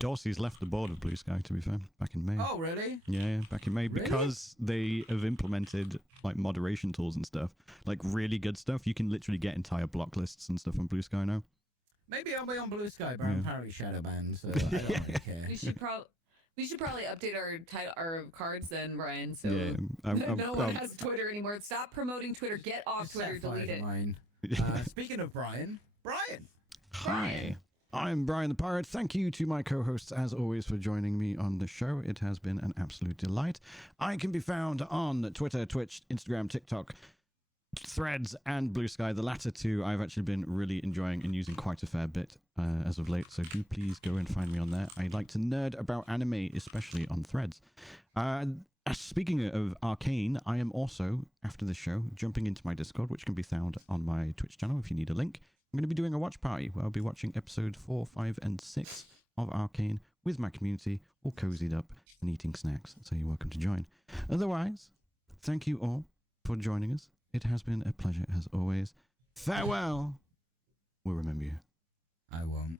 Dorsey's left the board of Blue Sky, to be fair, back in May. Oh, really? Yeah, back in May, because they have implemented like moderation tools and stuff, like really good stuff. You can literally get entire block lists and stuff on Blue Sky now. Maybe I'll be on Blue Sky, but I'm apparently shadow banned, so I don't really care. We should probably update our cards then, Brian. So no one has Twitter anymore. Stop promoting Twitter. Get off Twitter. Delete it. Speaking of Brian. Hi. I'm Brian the Pirate. Thank you to my co-hosts, as always, for joining me on the show. It has been an absolute delight. I can be found on Twitter, Twitch, Instagram, TikTok, Threads, and Blue Sky. The latter two I've actually been really enjoying and using quite a fair bit as of late, so do please go and find me on there. I like to nerd about anime, especially on Threads. Speaking of Arcane, I am also, after the show, jumping into my Discord, which can be found on my Twitch channel if you need a link. I'm going to be doing a watch party where I'll be watching episode 4, 5, and 6 of Arcane with my community, all cozied up and eating snacks, so you're welcome to join. Otherwise, thank you all for joining us. It has been a pleasure as always. Farewell. We'll remember you. I won't.